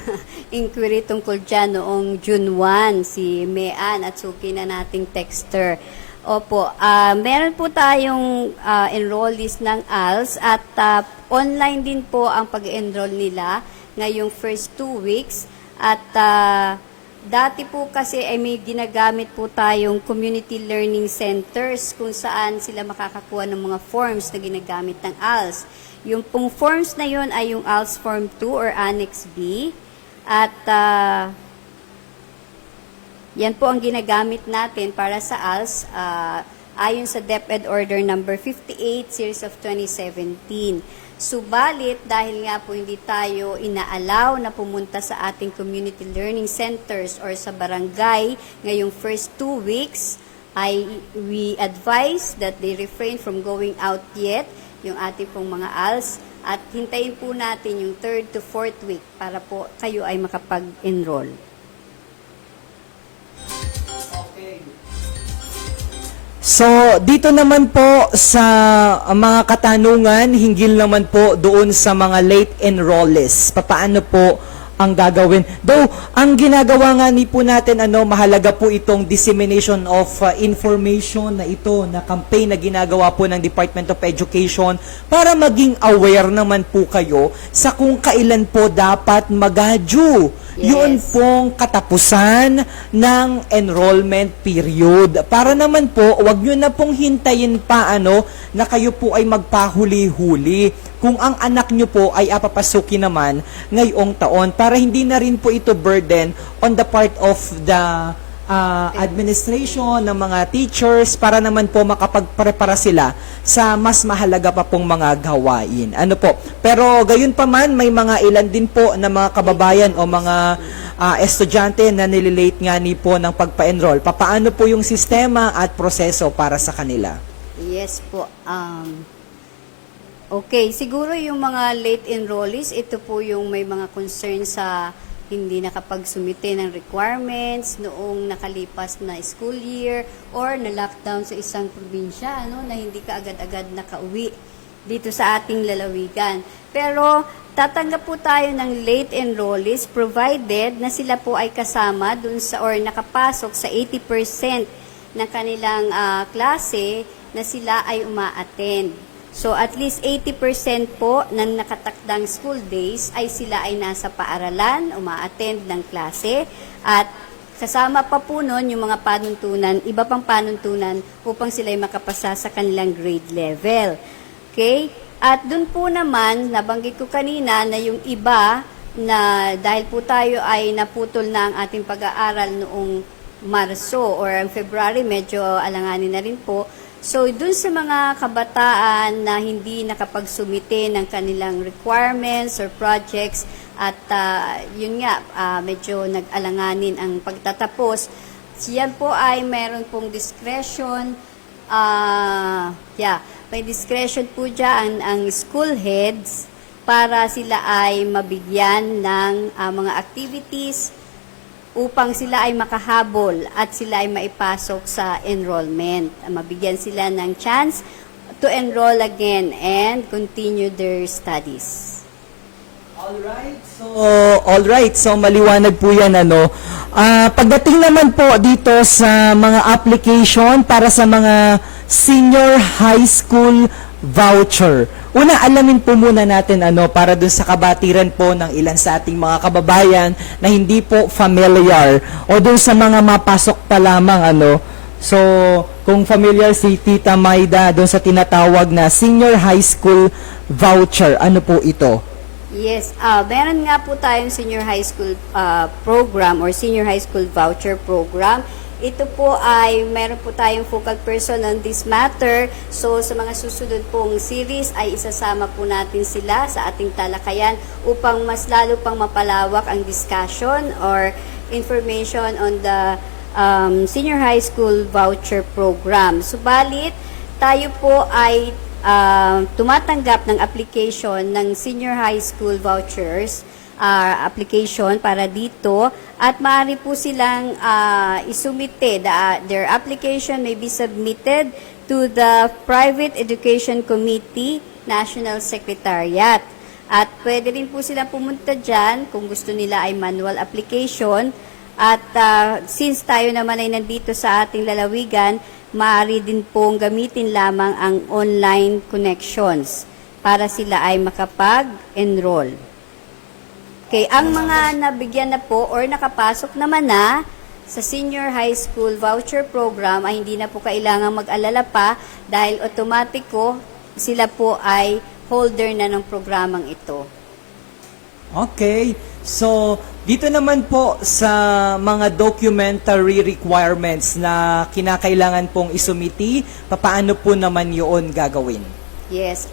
inquiry tungkol dyan noong June 1, si Mean at Suki na nating texter. Opo, meron po tayong enrollees ng ALS at online din po ang pag-enroll nila ngayong first 2 weeks. At dati po kasi ay may ginagamit po tayong community learning centers kung saan sila makakakuha ng mga forms na ginagamit ng ALS. Yung pong forms na yun ay yung ALS Form 2 or Annex B. At yan po ang ginagamit natin para sa ALS ayon sa DepEd Order number 58 series of 2017. Subalit, dahil nga po hindi tayo inaalaw na pumunta sa ating community learning centers or sa barangay ngayong first 2 weeks, we advise that they refrain from going out yet, yung ating pong mga ALS, at hintayin po natin yung 3rd to 4th week para po kayo ay makapag-enroll. So, dito naman po sa mga katanungan, hinggil naman po doon sa mga late enrollees. Papaano po ang gagawin? Though, ang ginagawa nga ni po natin, mahalaga po itong dissemination of information na ito, na campaign na ginagawa po ng Department of Education para maging aware naman po kayo sa kung kailan po dapat mag-due. Yes. Yun pong katapusan ng enrollment period. Para naman po, wag nyo na pong hintayin pa na kayo po ay magpahuli-huli kung ang anak nyo po ay apapasukin naman ngayong taon, para hindi na rin po ito burden on the part of the administration, ng mga teachers, para naman po makapagprepara sila sa mas mahalaga pa pong mga gawain. Pero gayon pa man, may mga ilan din po na mga kababayan o mga estudyante na nililate nga ni po ng pagpa-enroll. Papaano po yung sistema at proseso para sa kanila? Yes po. Okay, siguro yung mga late enrollees, ito po yung may mga concern sa hindi nakapagsumite ng requirements noong nakalipas na school year or na-lockdown sa isang probinsya, na hindi ka agad-agad nakauwi dito sa ating lalawigan. Pero tatanggap po tayo ng late enrollees provided na sila po ay kasama dun sa or nakapasok sa 80% ng kanilang klase na sila ay uma-attend. So at least 80% po ng nakatakdang school days ay sila ay nasa paaralan, uma-attend ng klase, at kasama pa po nun yung mga panuntunan, iba pang panuntunan upang sila ay makapasa sa kanilang grade level. Okay? At dun po naman, nabanggit ko kanina na yung iba na dahil po tayo ay naputol na ang ating pag-aaral noong Marso or ang February, medyo alanganin na rin po. So, dun sa mga kabataan na hindi nakapagsumite ng kanilang requirements or projects at yun nga, medyo nag-alanganin ang pagtatapos, yan po ay meron pong discretion. May discretion po dyan ang school heads para sila ay mabigyan ng mga activities upang sila ay makahabol at sila ay maipasok sa enrollment. Mabigyan sila ng chance to enroll again and continue their studies. Alright, so maliwanag po yan, pagdating naman po dito sa mga application para sa mga senior high school voucher. Una, alamin po muna natin para dun sa kabatiran po ng ilan sa ating mga kababayan na hindi po familiar o dun sa mga mapasok pa lamang So, kung familiar si Tita Maida dun sa tinatawag na senior high school voucher, ano po ito? Yes, meron nga po tayong senior high school program or senior high school voucher program. Ito po ay meron po tayong focal person on this matter. So sa mga susunod pong series ay isasama po natin sila sa ating talakayan upang mas lalo pang mapalawak ang discussion or information on the senior high school voucher program. Subalit, tayo po ay tumatanggap ng application ng senior high school vouchers application para dito at maaari po silang isumite. Their application may be submitted to the Private Education Committee National Secretariat. At pwede rin po silang pumunta dyan kung gusto nila ay manual application. At since tayo naman ay nandito sa ating lalawigan, maaari din pong gamitin lamang ang online connections para sila ay makapag-enroll. Okay, ang mga nabigyan na po or nakapasok naman na sa senior high school voucher program ay hindi na po kailangang mag-alala pa dahil otomatiko sila po ay holder na ng programang ito. Okay. So, dito naman po sa mga documentary requirements na kinakailangan pong isumiti, papaano po naman yun gagawin? Yes.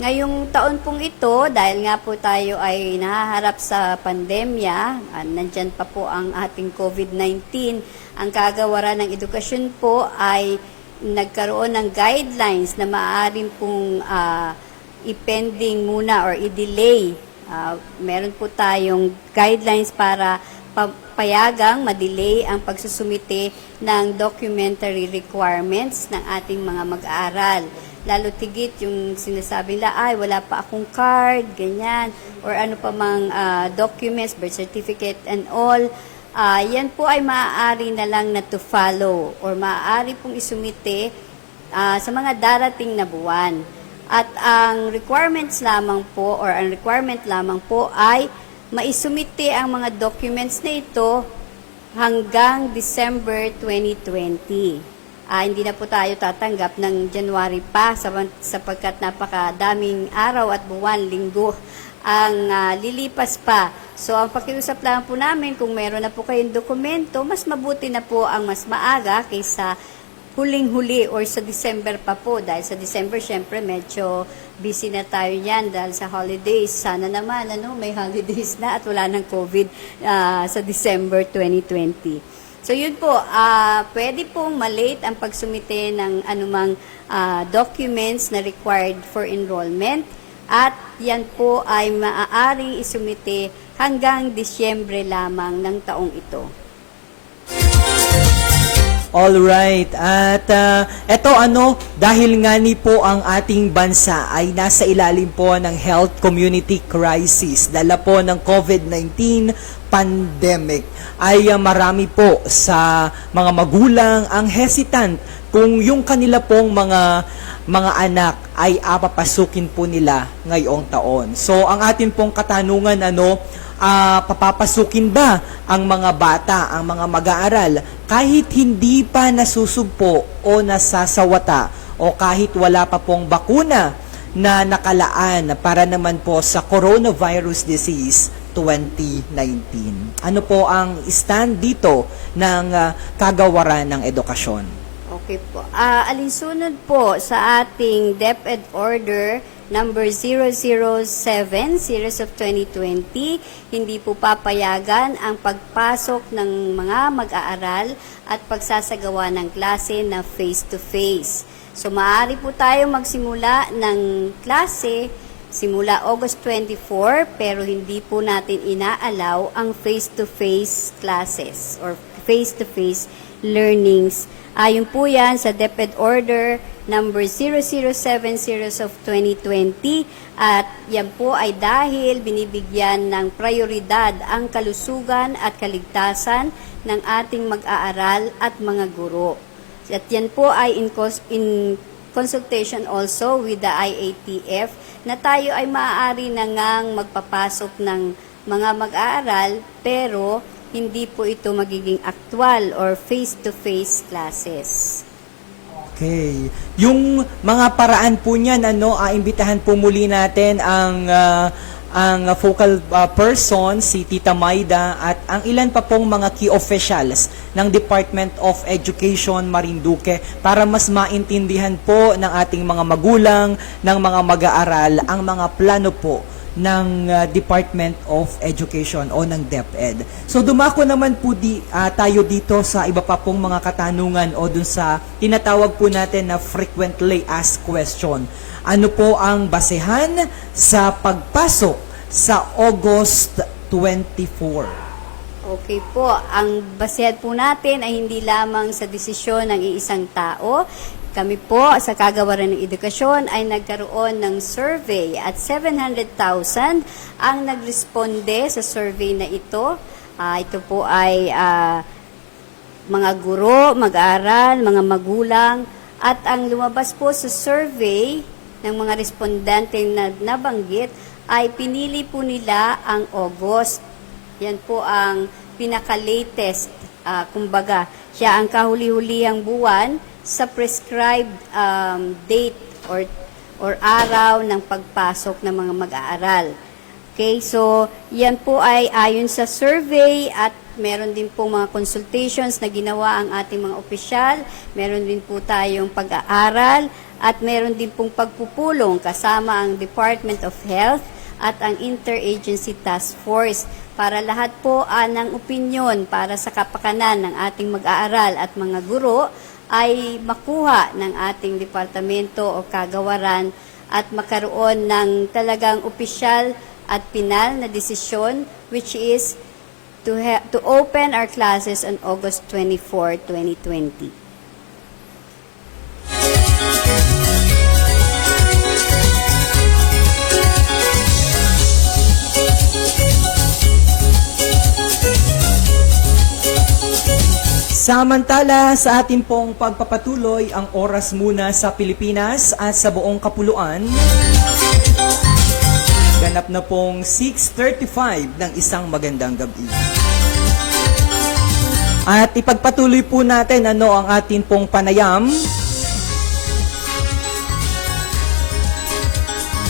Ngayong taon pong ito, dahil nga po tayo ay nahaharap sa pandemya, nandyan pa po ang ating COVID-19, ang kagawaran ng edukasyon po ay nagkaroon ng guidelines na maaaring pong i-pending muna or i-delay. Meron po tayong guidelines para payagang madelay ang pagsusumite ng documentary requirements ng ating mga mag-aaral. Lalo tigit yung sinasabi nila, ay wala pa akong card, ganyan, or ano pa mang documents, birth certificate and all. Yan po ay maaari na lang na to follow or maaari pong isumite sa mga darating na buwan. At ang requirements lamang po or ang requirement lamang po ay maisumite ang mga documents na ito hanggang December 2020. Hindi na po tayo tatanggap ng January pa sapagkat napakadaming araw at buwan, linggo ang lilipas pa. So, ang pakiusap lang po namin, kung meron na po kayong dokumento, mas mabuti na po ang mas maaga kaysa huling-huli or sa December pa po. Dahil sa December, syempre, medyo busy na tayo yan dahil sa holidays. Sana naman, may holidays na at wala ng COVID sa December 2020. So yun po, pwede pong malate ang pagsumite ng anumang documents na required for enrollment at yan po ay maaaring isumite hanggang Disyembre lamang ng taong ito. Alright. At eto dahil nga ni po ang ating bansa ay nasa ilalim po ng health community crisis, dala po ng COVID-19 pandemic, ay marami po sa mga magulang ang hesitant kung yung kanila pong mga anak ay papasukin po nila ngayong taon. So, ang atin pong katanungan, papapasukin ba ang mga bata, ang mga mag-aaral, kahit hindi pa nasusugpo o nasasawata o kahit wala pa pong bakuna na nakalaan para naman po sa coronavirus disease 2019. Ano po ang stand dito ng kagawaran ng edukasyon? Okay po. Alinsunod po sa ating DepEd Order number 007, Series of 2020, hindi po papayagan ang pagpasok ng mga mag-aaral at pagsasagawa ng klase na face-to-face. So, maaari po tayo magsimula ng klase simula August 24, pero hindi po natin ina-allow ang face-to-face classes or face-to-face learnings. Ayon po yan sa DepEd Order number 007 Series of 2020 at yan po ay dahil binibigyan ng prioridad ang kalusugan at kaligtasan ng ating mag-aaral at mga guro. At yan po ay in consultation also with the IATF na tayo ay maaari na ngang magpapasok ng mga mag-aaral pero hindi po ito magiging actual or face-to-face classes. Okay. Yung mga paraan po niyan, imbitahan po muli natin ang focal person, si Tita Maida, at ang ilan pa pong mga key officials ng Department of Education Marinduque para mas maintindihan po ng ating mga magulang, ng mga mag-aaral, ang mga plano po ng Department of Education o ng DepEd. So dumako naman po tayo dito sa iba pa pong mga katanungan o dun sa tinatawag po natin na frequently asked question. Ano po ang basehan sa pagpasok sa August 24? Okay po, ang basehan po natin ay hindi lamang sa desisyon ng iisang tao. Kami po sa Kagawaran ng Edukasyon ay nagkaroon ng survey at 700,000 ang nagresponde sa survey na ito. Ito po ay mga guro, mag-aaral, mga magulang, at ang lumabas po sa survey ng mga respondente na nabanggit ay pinili po nila ang August. Yan po ang pinaka-latest, kumbaga, siya ang kahuli-hulihang buwan sa prescribed date or araw ng pagpasok ng mga mag-aaral. Okay, so yan po ay ayon sa survey at meron din po mga consultations na ginawa ang ating mga opisyal, meron din po tayong pag-aaral at meron din pong pagpupulong kasama ang Department of Health at ang Interagency Task Force para lahat po ng opinyon para sa kapakanan ng ating mag-aaral at mga guro ay makuha ng ating departamento o kagawaran at makaroon ng talagang opisyal at pinal na desisyon, which is to open our classes on August 24, 2020. Samantala, sa ating pong pagpapatuloy, ang oras muna sa Pilipinas at sa buong kapuluan, ganap na pong 6:35 ng isang magandang gabi. At ipagpatuloy po natin ang ating pong panayam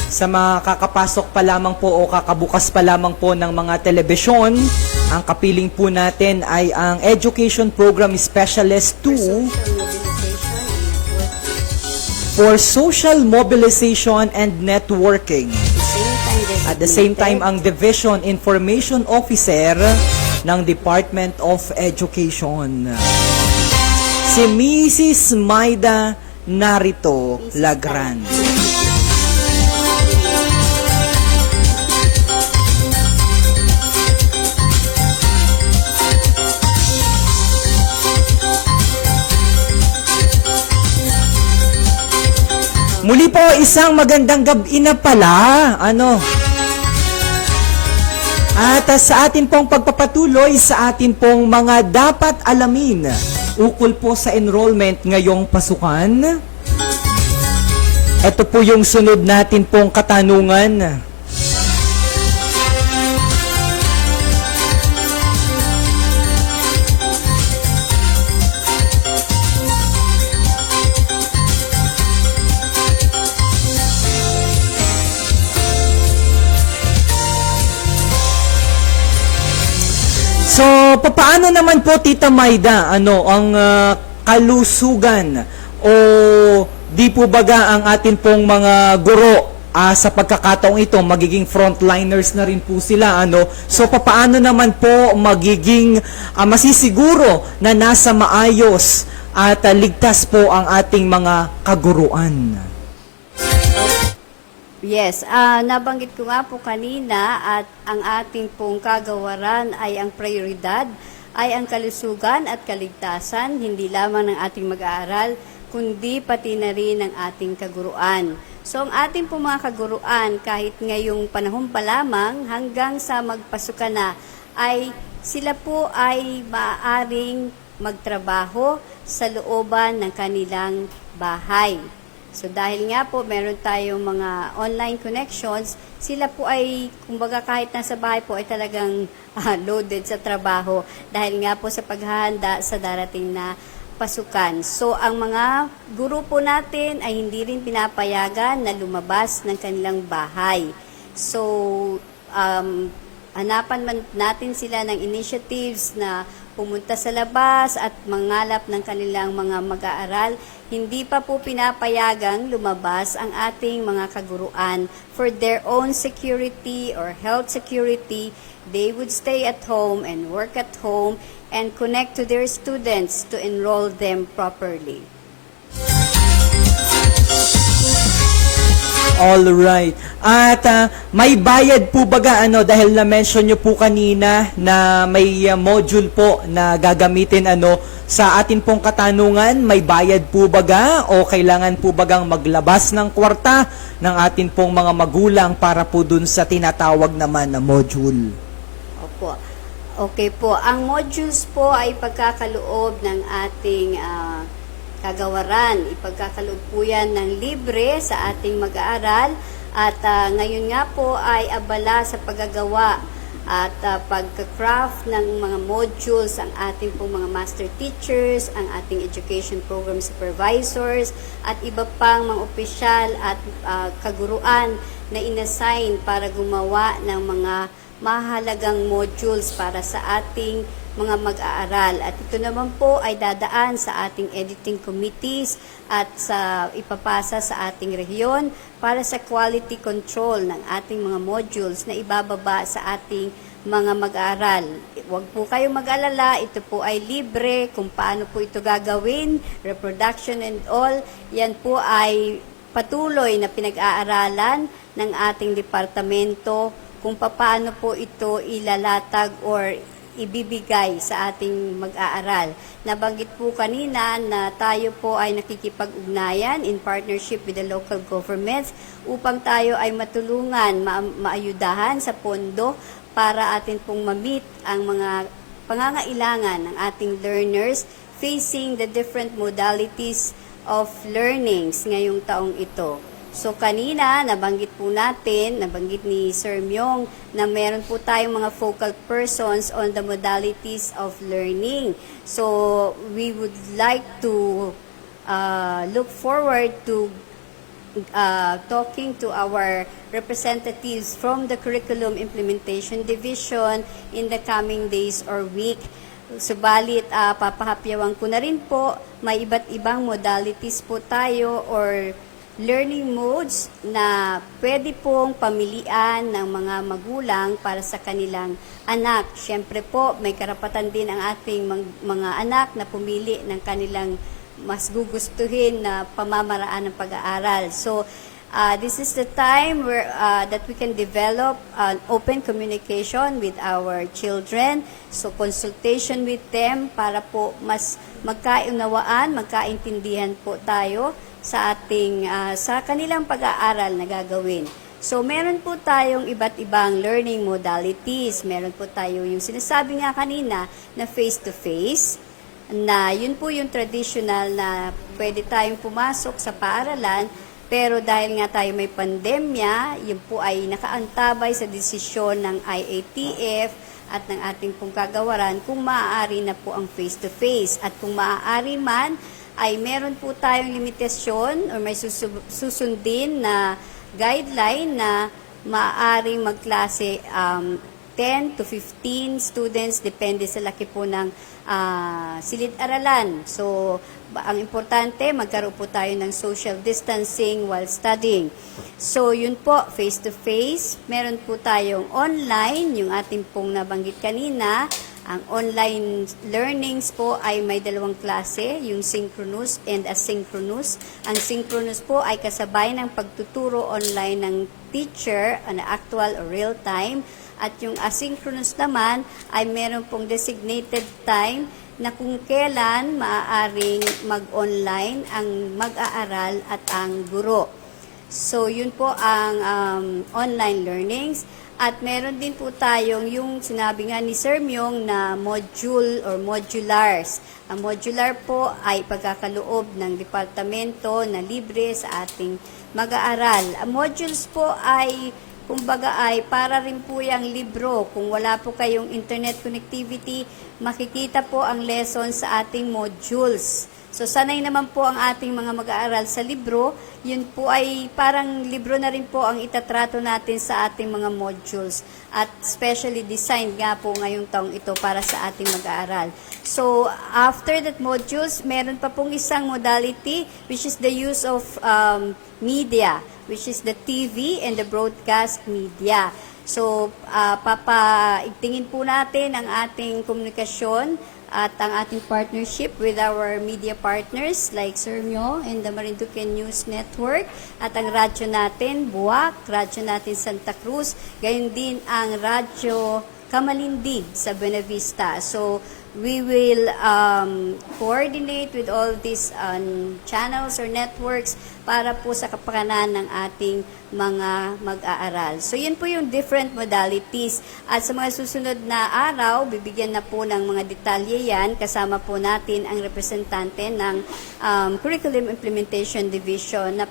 sa mga kakapasok pa lamang po o kakabukas pa lamang po ng mga telebisyon. Ang kapiling po natin ay ang Education Program Specialist 2 for Social Mobilization and Networking. At the same time, ang Division Information Officer ng Department of Education. Si Mrs. Maida Narito Lagran. Muli po, isang magandang gabi na pala. At sa atin pong pagpapatuloy sa atin pong mga dapat alamin ukol po sa enrollment ngayong pasukan. Ito po yung sunod natin pong katanungan. So, paano naman po, Tita Maida, ang kalusugan o di po baga ang atin pong mga guro sa pagkakataong ito, magiging frontliners na rin po sila, So, paano naman po magiging masisiguro na nasa maayos at ligtas po ang ating mga kaguruan? Yes, nabanggit ko nga po kanina at ang ating pong kagawaran ay ang prioridad ay ang kalusugan at kaligtasan, hindi lamang ng ating mag-aaral, kundi pati na rin ng ating kaguruan. So ang ating pong mga kaguruan, kahit ngayong panahon pa lamang hanggang sa magpasukan na, ay sila po ay maaaring magtrabaho sa looban ng kanilang bahay. So dahil nga po meron tayong mga online connections, sila po ay kumbaga kahit nasa bahay po ay talagang loaded sa trabaho dahil nga po sa paghahanda sa darating na pasukan. So ang mga guro po natin ay hindi rin pinapayagan na lumabas ng kanilang bahay. So hanapan man natin sila ng initiatives na pumunta sa labas at mangalap ng kanilang mga mag-aaral, hindi pa po pinapayagang lumabas ang ating mga kaguruan for their own security or health security. They would stay at home and work at home and connect to their students to enroll them properly. All right. At may bayad po baga dahil na-mention nyo po kanina na may module po na gagamitin sa atin pong katanungan, may bayad po baga o kailangan po bagang maglabas ng kwarta ng atin pong mga magulang para po dun sa tinatawag naman na module? Opo. Okay po. Ang modules po ay pagkakaloob ng ating kagawaran. Ipagkakaloob po yan ng libre sa ating mag-aaral at ngayon nga po ay abala sa paggagawa at pagka-craft ng mga modules ang ating pong mga master teachers, ang ating education program supervisors at iba pang mga opisyal at kaguruan na inassign para gumawa ng mga mahalagang modules para sa ating mga mag-aaral. At ito naman po ay dadaan sa ating editing committees at sa ipapasa sa ating rehiyon para sa quality control ng ating mga modules na ibababa sa ating mga mag-aaral. Huwag po kayong mag-alala, ito po ay libre kung paano po ito gagawin, reproduction and all, yan po ay patuloy na pinag-aaralan ng ating departamento kung paano po ito ilalatag or ibibigay sa ating mag-aaral. Nabanggit po kanina na tayo po ay nakikipag-ugnayan in partnership with the local governments upang tayo ay matulungan, maayudahan sa pondo para atin pong ma-meet ang mga pangangailangan ng ating learners facing the different modalities of learnings ngayong taong ito. So kanina, nabanggit ni Sir Myong na meron po tayong mga focal persons on the modalities of learning. So we would like to look forward to talking to our representatives from the Curriculum Implementation Division in the coming days or week. Subalit, papahapyawan ko na rin po, may iba't ibang modalities po tayo or learning modes na pwede pong pamilian ng mga magulang para sa kanilang anak. Siyempre po, may karapatan din ang ating mga anak na pumili ng kanilang mas gugustuhin na pamamaraan ng pag-aaral. So, this is the time where that we can develop an open communication with our children. So, consultation with them para po mas magkaunawaan, magkaintindihan po tayo sa ating sa kanilang pag-aaral na gagawin. So, meron po tayong iba't ibang learning modalities. Meron po tayo yung sinasabi nga kanina na face-to-face, na yun po yung traditional na pwede tayong pumasok sa paaralan, pero dahil nga tayo may pandemya, yun po ay nakaantabay sa desisyon ng IATF at ng ating pong kagawaran kung maaari na po ang face-to-face. At kung maaari man, ay meron po tayong limitasyon o may susundin na guideline na maaaring magklase 10 to 15 students, depende sa laki po ng silid-aralan. So, ang importante, magkaroon po tayo ng social distancing while studying. So, yun po, face-to-face. Meron po tayong online, yung ating pong nabanggit kanina. Ang online learnings po ay may dalawang klase, yung synchronous and asynchronous. Ang synchronous po ay kasabay ng pagtuturo online ng teacher na actual or real time. At yung asynchronous naman ay meron pong designated time na kung kailan maaaring mag-online ang mag-aaral at ang guro. So, yun po ang online learnings. At meron din po tayong yung sinabi nga ni Sir Myong na module or modulars. Ang modular po ay pagkakaloob ng departamento na libre sa ating mag-aaral. Ang modules po ay kumbaga ay para rin po yung libro. Kung wala po kayong internet connectivity, makikita po ang lesson sa ating modules. So sanay naman po ang ating mga mag-aaral sa libro, yun po ay parang libro na rin po ang itatrato natin sa ating mga modules at specially designed nga po ngayong taong ito para sa ating mag-aaral. So after that modules, meron pa pong isang modality which is the use of media, which is the TV and the broadcast media. So, papaigtingin po natin ang ating komunikasyon at ang ating partnership with our media partners like Sir Myo and the Marinduque News Network at ang radyo natin, Buwak, radyo natin Santa Cruz, gayon din ang radyo Kamalindig sa Buena Vista. So, we will coordinate with all these channels or networks para po sa kapakanan ng ating mga mag-aaral. So, yun po yung different modalities. At sa mga susunod na araw, bibigyan na po ng mga detalye yan. Kasama po natin ang representante ng Curriculum Implementation Division na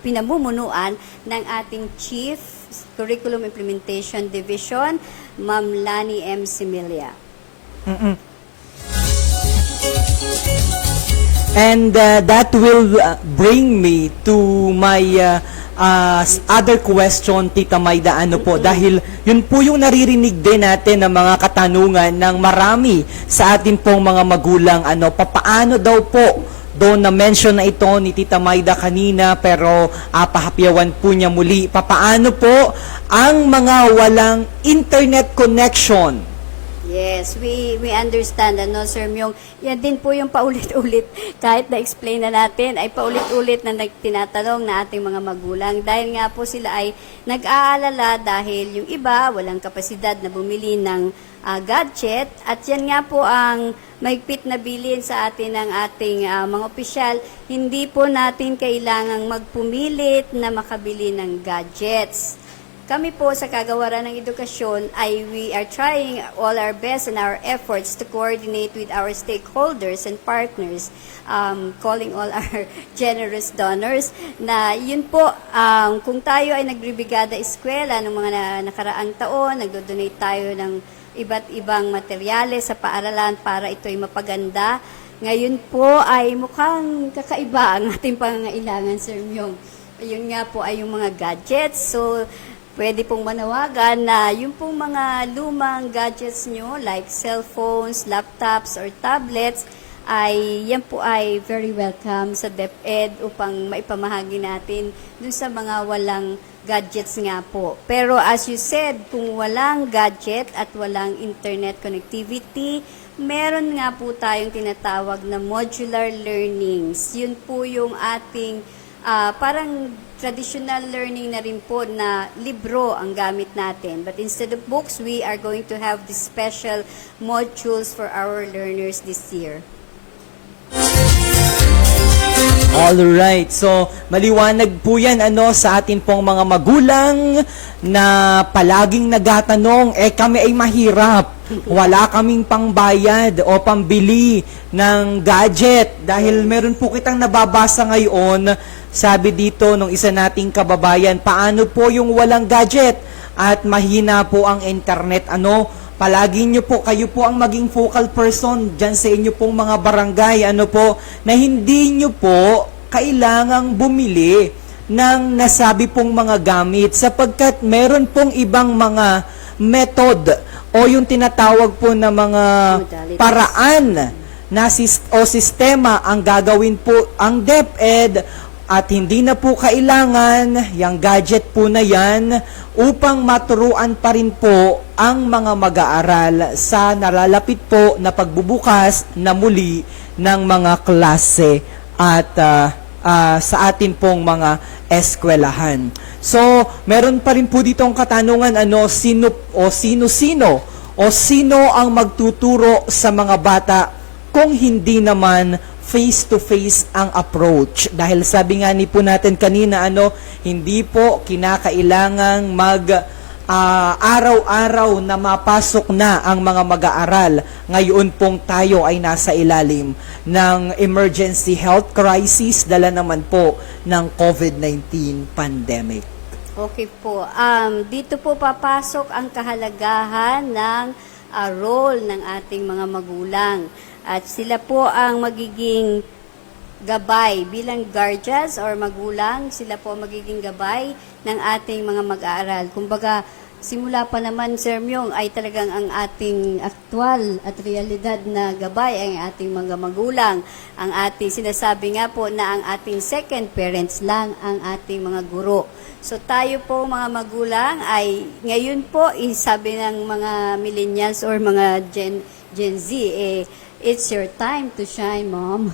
pinamumunuan ng ating Chief Curriculum Implementation Division, Ma'am Lani M. Similia. And that will bring me to my other question, Tita Maida, ano po, dahil yun po yung naririnig din natin ng mga katanungan ng marami sa atin pong mga magulang, ano, papaano daw po, doon na-mention na ito ni Tita Maida kanina, pero pahapyawan po niya muli, papaano po ang mga walang internet connection? Yes, we understand, ano, Sir Myong. Yan din po yung paulit-ulit. Kahit na-explain na natin, ay paulit-ulit na tinatanong na ating mga magulang. Dahil nga po sila ay nag-aalala dahil yung iba walang kapasidad na bumili ng gadget. At yan nga po ang mahigpit na bilin sa atin ng ating mga opisyal. Hindi po natin kailangang magpumilit na makabili ng gadgets. Kami po sa Kagawaran ng Edukasyon ay we are trying all our best and our efforts to coordinate with our stakeholders and partners, calling all our generous donors, na yun po, kung tayo ay nagbibigada eskwela ng mga nakaraang taon, nagdodonate tayo ng iba't ibang materyales sa paaralan para ito'y mapaganda. Ngayon po ay mukhang kakaiba ang ating pangangailangan, Sir Myong. Yun nga po ay yung mga gadgets. So, pwede pong manawagan na yung pong mga lumang gadgets nyo like cellphones, laptops, or tablets, ay yan po ay very welcome sa DepEd upang maipamahagi natin dun sa mga walang gadgets nga po. Pero as you said, kung walang gadget at walang internet connectivity, meron nga po tayong tinatawag na modular learnings. Yun po yung ating parang traditional learning na rin po na libro ang gamit natin. But instead of books, we are going to have these special modules for our learners this year. Alright, so maliwanag po yan sa atin pong mga magulang na palaging nagatanong, kami ay mahirap, wala kaming pangbayad o pambili ng gadget dahil meron po kitang nababasa ngayon, sabi dito nung isa nating kababayan, paano po yung walang gadget at mahina po ang internet, palagi nyo po, kayo po ang maging focal person dyan sa inyo pong mga barangay, na hindi nyo po kailangang bumili ng nasabi pong mga gamit sapagkat meron pong ibang mga method o yung tinatawag po na mga paraan na sistema ang gagawin po ang DepEd at hindi na po kailangan yung gadget po na yan upang maturuan pa rin po ang mga mag-aaral sa nalalapit po na pagbubukas na muli ng mga klase at sa atin pong mga eskwelahan. So, meron pa rin po ditong katanungan, sino ang magtuturo sa mga bata kung hindi naman face-to-face ang approach. Dahil sabi nga ni po natin kanina, hindi po kinakailangang araw-araw na mapasok na ang mga mag-aaral. Ngayon pong tayo ay nasa ilalim ng emergency health crisis, dala naman po ng COVID-19 pandemic. Okay po. Dito po papasok ang kahalagahan ng role ng ating mga magulang. At sila po ang magiging gabay bilang guardians or magulang, sila po ang magiging gabay ng ating mga mag-aaral. Kumbaga, simula pa naman, Sir Myong, ay talagang ang ating aktwal at realidad na gabay ay ang ating mga magulang. Ang ating sinasabi nga po na ang ating second parents lang ang ating mga guro. So tayo po mga magulang ay ngayon po, sabi ng mga millennials or mga Gen Z, it's your time to shine, Mom.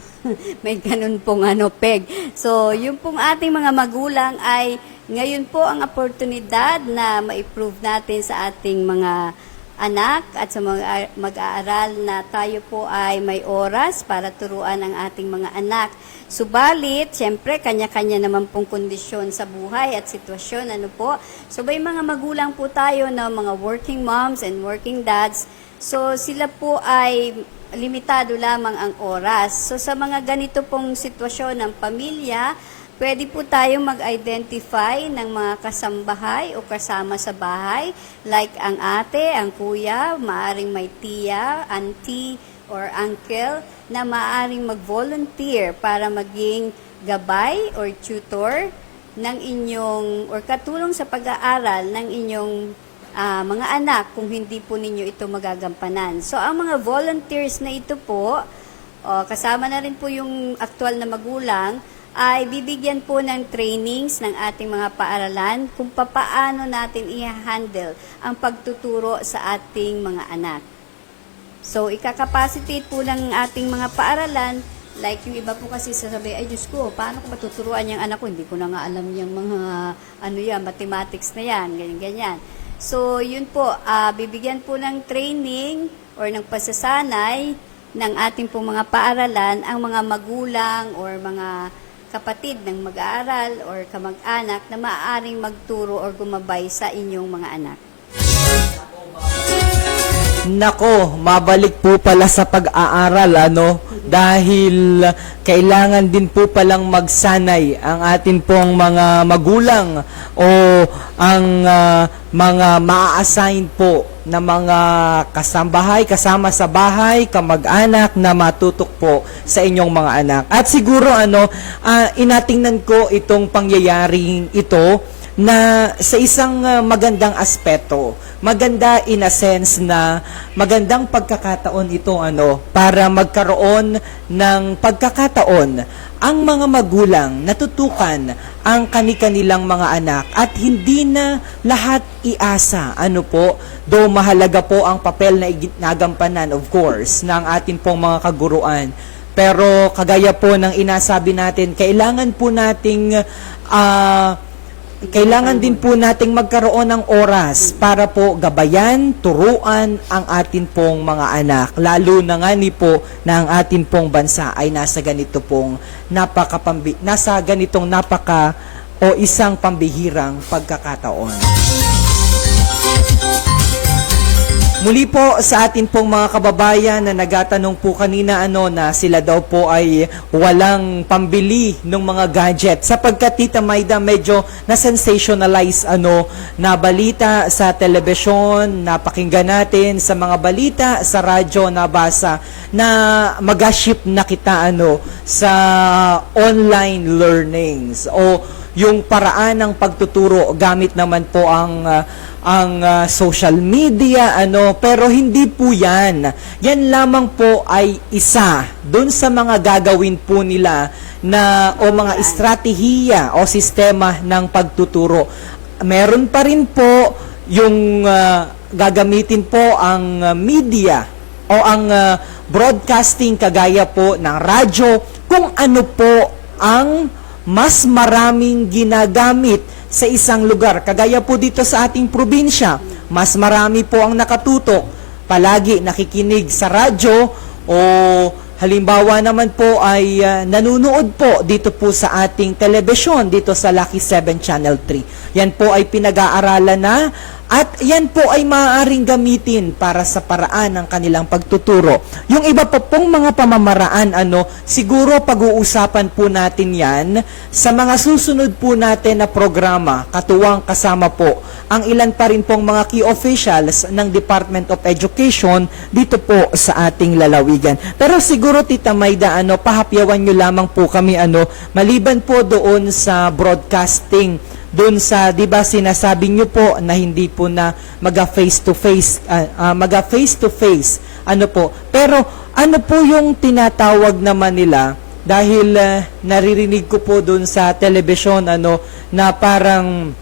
May ganun pong peg. So, yung pong ating mga magulang ay ngayon po ang oportunidad na ma-improve natin sa ating mga anak at sa mga mag-aaral na tayo po ay may oras para turuan ang ating mga anak. Subalit, siyempre, kanya-kanya naman pong kondisyon sa buhay at sitwasyon. So, may mga magulang po tayo na mga working moms and working dads. So, sila po ay limitado lamang ang oras. So, sa mga ganito pong sitwasyon ng pamilya, pwede po tayong mag-identify ng mga kasambahay o kasama sa bahay, like ang ate, ang kuya, maaring may tiya, auntie, or uncle, na maaring mag-volunteer para maging gabay or tutor ng inyong, or katulong sa pag-aaral ng inyong mga anak kung hindi po ninyo ito magagampanan. So, ang mga volunteers na ito po, kasama na rin po yung aktual na magulang, ay bibigyan po ng trainings ng ating mga paaralan kung papaano natin i-handle ang pagtuturo sa ating mga anak. So, ikakapacitate po ng ating mga paaralan, like yung iba po kasi sasabi, ay Diyos ko, paano ko matuturuan yung anak ko? Hindi ko na nga alam yung mga, mathematics na yan, ganyan-ganyan. So, yun po, bibigyan po ng training or ng pasasanay ng ating po mga paaralan ang mga magulang or mga kapatid ng mag-aaral or kamag-anak na maaaring magturo or gumabay sa inyong mga anak. Nako, mabalik po pala sa pag-aaral, dahil kailangan din po palang magsanay ang atin pong mga magulang o ang mga maa-assign po na mga kasambahay, kasama sa bahay, kamag-anak na matutok po sa inyong mga anak. At siguro inatingnan ko itong pangyayaring ito na sa isang magandang aspeto. Maganda in a sense na magandang pagkakataon ito para magkaroon ng pagkakataon ang mga magulang natutukan ang kani-kanilang mga anak at hindi na lahat iasa do mahalaga po ang papel na nagampanan of course ng atin pong mga kaguruan, pero kagaya po ng inasabi natin, kailangan din po nating magkaroon ng oras para po gabayan, turuan ang atin pong mga anak. Lalo na nga po na ang atin pong bansa ay nasa ganitong isang pambihirang pagkakataon. Muli po sa atin pong mga kababayan na nagatanong po kanina na sila daw po ay walang pambili ng mga gadget sapagkat Tita Maida medyo na-sensationalize na balita sa telebisyon, napakinggan natin sa mga balita sa radyo, nabasa na mag-ship na kita sa online learnings o yung paraan ng pagtuturo gamit naman po ang social media, pero hindi po yan. Yan lamang po ay isa doon sa mga gagawin po nila o mga estratehiya o sistema ng pagtuturo. Meron pa rin po yung gagamitin po ang media o ang broadcasting kagaya po ng radyo kung ano po ang mas maraming ginagamit sa isang lugar. Kagaya po dito sa ating probinsya, mas marami po ang nakatutok, palagi nakikinig sa radyo o halimbawa naman po ay nanunood po dito po sa ating telebisyon, dito sa Lucky 7 Channel 3. Yan po ay pinag-aaralan na At yan po ay maaaring gamitin para sa paraan ng kanilang pagtuturo. Yung iba po pong mga pamamaraan, siguro pag-uusapan po natin yan sa mga susunod po natin na programa, katuwang kasama po ang ilan pa rin pong mga key officials ng Department of Education dito po sa ating lalawigan. Pero siguro Tita Mayda, pahapyawan nyo lamang po kami, maliban po doon sa broadcasting, doon sa, di ba sinasabi nyo po na hindi po na face-to-face, pero ano po yung tinatawag naman nila, dahil naririnig ko po doon sa telebisyon, na parang,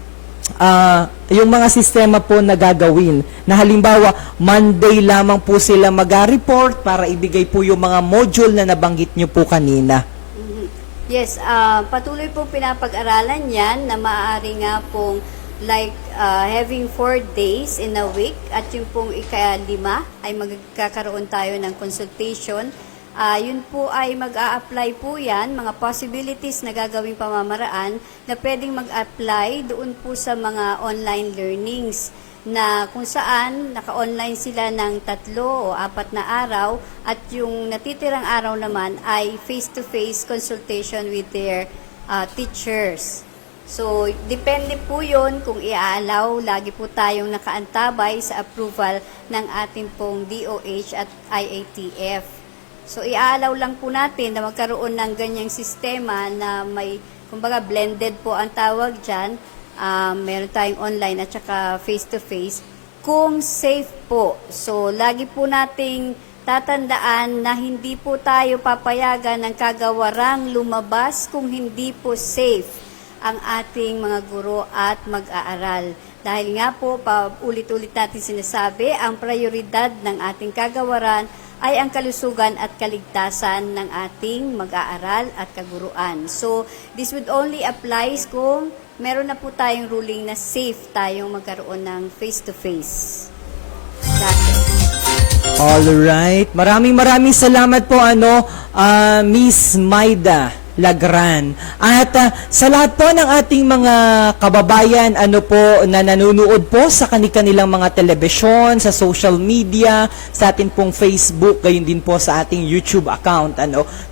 yung mga sistema po na gagawin, na halimbawa, Monday lamang po sila mag-report para ibigay po yung mga module na nabanggit nyo po kanina. Yes, patuloy pong pinapag-aralan yan na maaari nga pong like having 4 days in a week at yung pong ika-5 ay magkakaroon tayo ng consultation. Yun po ay mag-a-apply po yan, mga possibilities na gagawing pamamaraan na pwedeng mag-apply doon po sa mga online learnings na kung saan naka-online sila ng 3 o 4 na araw at yung natitirang araw naman ay face-to-face consultation with their teachers. So, depende po yun kung i-allow. Lagi po tayong nakaantabay sa approval ng ating pong DOH at IATF. So, i-allow lang po natin na magkaroon ng ganyang sistema na may, kumbaga, blended po ang tawag dyan. Meron tayong online at saka face-to-face kung safe po. So, lagi po nating tatandaan na hindi po tayo papayagan ng kagawarang lumabas kung hindi po safe ang ating mga guro at mag-aaral. Dahil nga po, ulit-ulit natin sinasabi, ang prioridad ng ating kagawaran ay ang kalusugan at kaligtasan ng ating mag-aaral at kaguruan. So, this would only applies kung meron na po tayong ruling na safe tayong magkaroon ng face-to-face. Alright. Maraming salamat po, Miss Mayda Lagran. At sa lahat po ng ating mga kababayan, na nanonood po sa kanilang mga telebisyon, sa social media, sa ating pong Facebook, gayon din po sa ating YouTube account,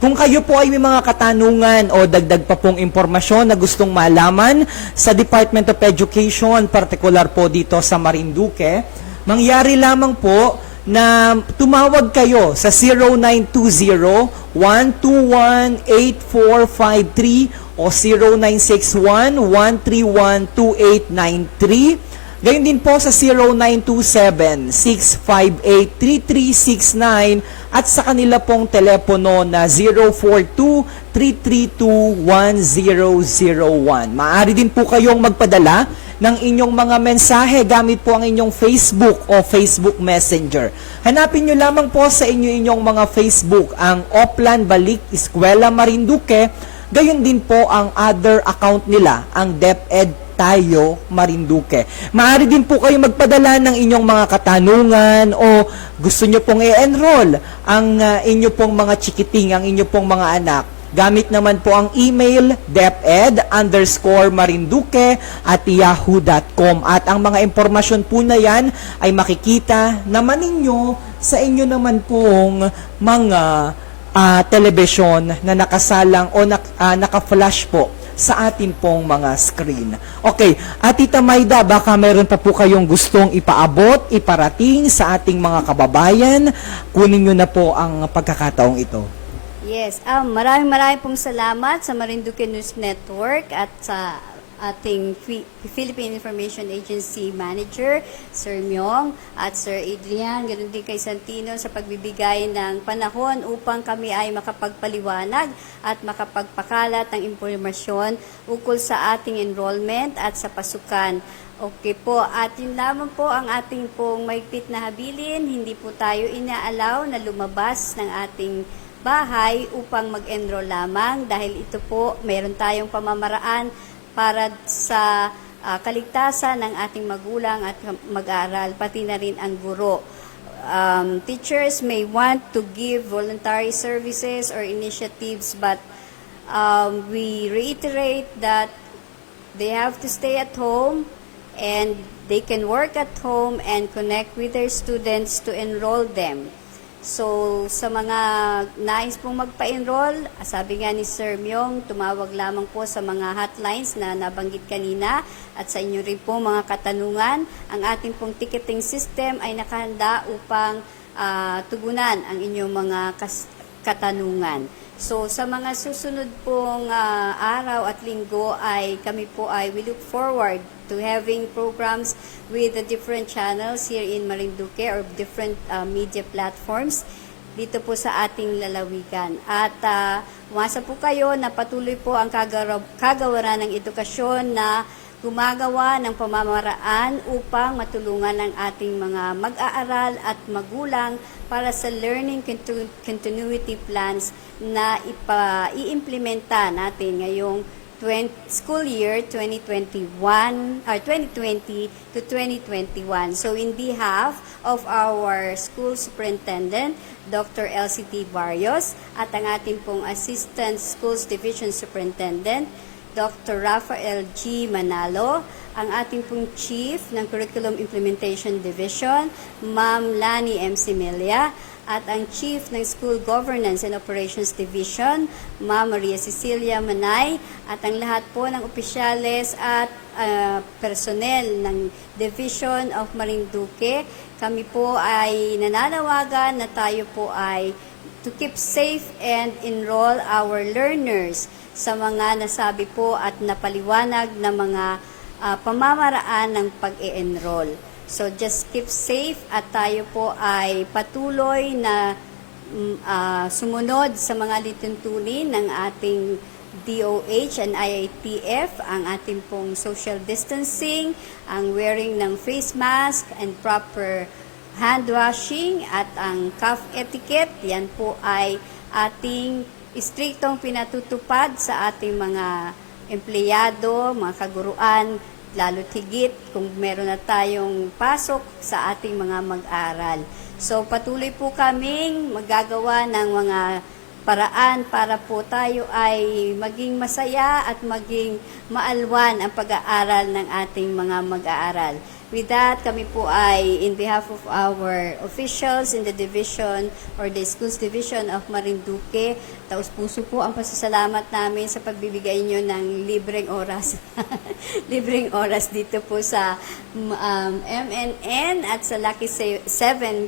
Kung kayo po ay may mga katanungan o dagdag pa pong impormasyon na gustong malaman sa Department of Education, particular po dito sa Marinduque, mangyari lamang po na tumawag kayo sa 0920-121-8453 o 0961-131-2893. Gayon din po sa 0927-658-3369 at sa kanila pong telepono na 042-332-1001. Maaari din po kayong magpadala ng inyong mga mensahe gamit po ang inyong Facebook o Facebook Messenger. Hanapin nyo lamang po sa inyong mga Facebook ang Oplan Balik Eskwela Marinduque. Gayon din po ang other account nila, ang DepEd Tayo Marinduque. Maaari din po kayo magpadala ng inyong mga katanungan o gusto nyo pong i-enroll ang inyo pong mga chikiting, ang inyo pong mga anak. Gamit naman po ang email deped_marinduque@yahoo.com at ang mga impormasyon po na yan ay makikita naman ninyo sa inyo naman pong mga telebisyon na nakasalang o naka-flash po sa atin pong mga screen. Okay, at Tita Mayda, baka meron pa po kayong gustong ipaabot, iparating sa ating mga kababayan. Kunin nyo na po ang pagkakataong ito. Yes, maraming pong salamat sa Marinduque News Network at sa ating Philippine Information Agency Manager, Sir Myong at Sir Adrian, ganoon din kay Santino sa pagbibigay ng panahon upang kami ay makapagpaliwanag at makapagpakalat ng impormasyon ukol sa ating enrollment at sa pasukan. Okay po, at yun lamang po ang ating pong maigpit na habilin. Hindi po tayo inaalaw na lumabas ng ating bahay upang mag-enroll lamang dahil ito po, meron tayong pamamaraan para sa kaligtasan ng ating magulang at mag-aaral, pati na rin ang guro. Teachers may want to give voluntary services or initiatives, but we reiterate that they have to stay at home and they can work at home and connect with their students to enroll them. So, sa mga nais pong magpa-enroll, sabi nga ni Sir Myong, tumawag lamang po sa mga hotlines na nabanggit kanina at sa inyo rin po mga katanungan. Ang ating pong ticketing system ay nakahanda upang tugunan ang inyong mga katanungan. So, sa mga susunod pong araw at linggo ay kami po ay we look forward to having programs with the different channels here in Marinduque or different media platforms dito po sa ating lalawigan. At umasa po kayo na patuloy po ang kagawaran ng edukasyon na gumagawa ng pamamaraan upang matulungan ang ating mga mag-aaral at magulang para sa learning continuity plans na i-implementa natin ngayong school year 2020 to 2021. So in behalf of our school superintendent, Dr. LCT Barrios, at ang ating pong Assistant Schools Division Superintendent, Dr. Rafael G. Manalo, ang ating pong Chief ng Curriculum Implementation Division, Ma'am Lani M. Similia, at ang Chief ng School Governance and Operations Division, Ma'am Maria Cecilia Manay, at ang lahat po ng opisyales at personnel ng Division of Marinduque. Kami po ay nananawagan na tayo po ay to keep safe and enroll our learners sa mga nasabi po at napaliwanag na mga pamamaraan ng pag-e-enroll. So just keep safe at tayo po ay patuloy na sumunod sa mga lituntunin ng ating DOH and IITF, ang ating pong social distancing, ang wearing ng face mask and proper hand washing at ang cough etiquette. Yan po ay ating istriktong pinatutupad sa ating mga empleyado, mga kaguruan, lalo't higit kung meron na tayong pasok sa ating mga mag-aral. So patuloy po kaming magagawa ng mga paraan para po tayo ay maging masaya at maging maalwan ang pag-aaral ng ating mga mag-aaral. With that, kami po ay in behalf of our officials in the division or the schools division of Marinduque, taus-puso po ang pasasalamat namin sa pagbibigay nyo ng libreng oras. Libreng oras dito po sa MNN at sa Lucky 7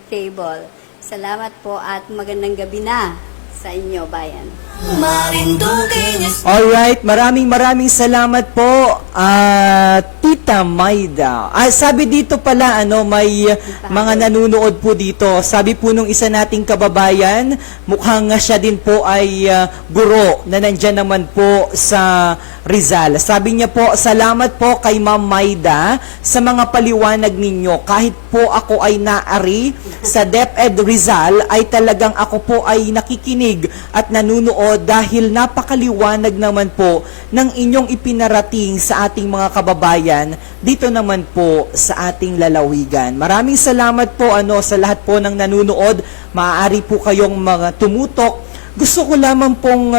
Cable. Salamat po at magandang gabi na sa inyo, bayan. Marinduque News Alright, maraming salamat po, Tita Maida. Sabi dito pala, may mga nanonood po dito. Sabi po nung isa nating kababayan, mukhang siya din po ay guro na nandyan naman po sa Rizal. Sabi niya po, salamat po kay Ma'am Maida sa mga paliwanag ninyo. Kahit po ako ay naari sa DepEd Rizal, ay talagang ako po ay nakikinig at nanunood dahil napakaliwanag naman po ng inyong ipinarating sa ating mga kababayan dito naman po sa ating lalawigan. Maraming salamat po sa lahat po ng nanunood. Maaari po kayong mga tumutok. Gusto ko lamang pong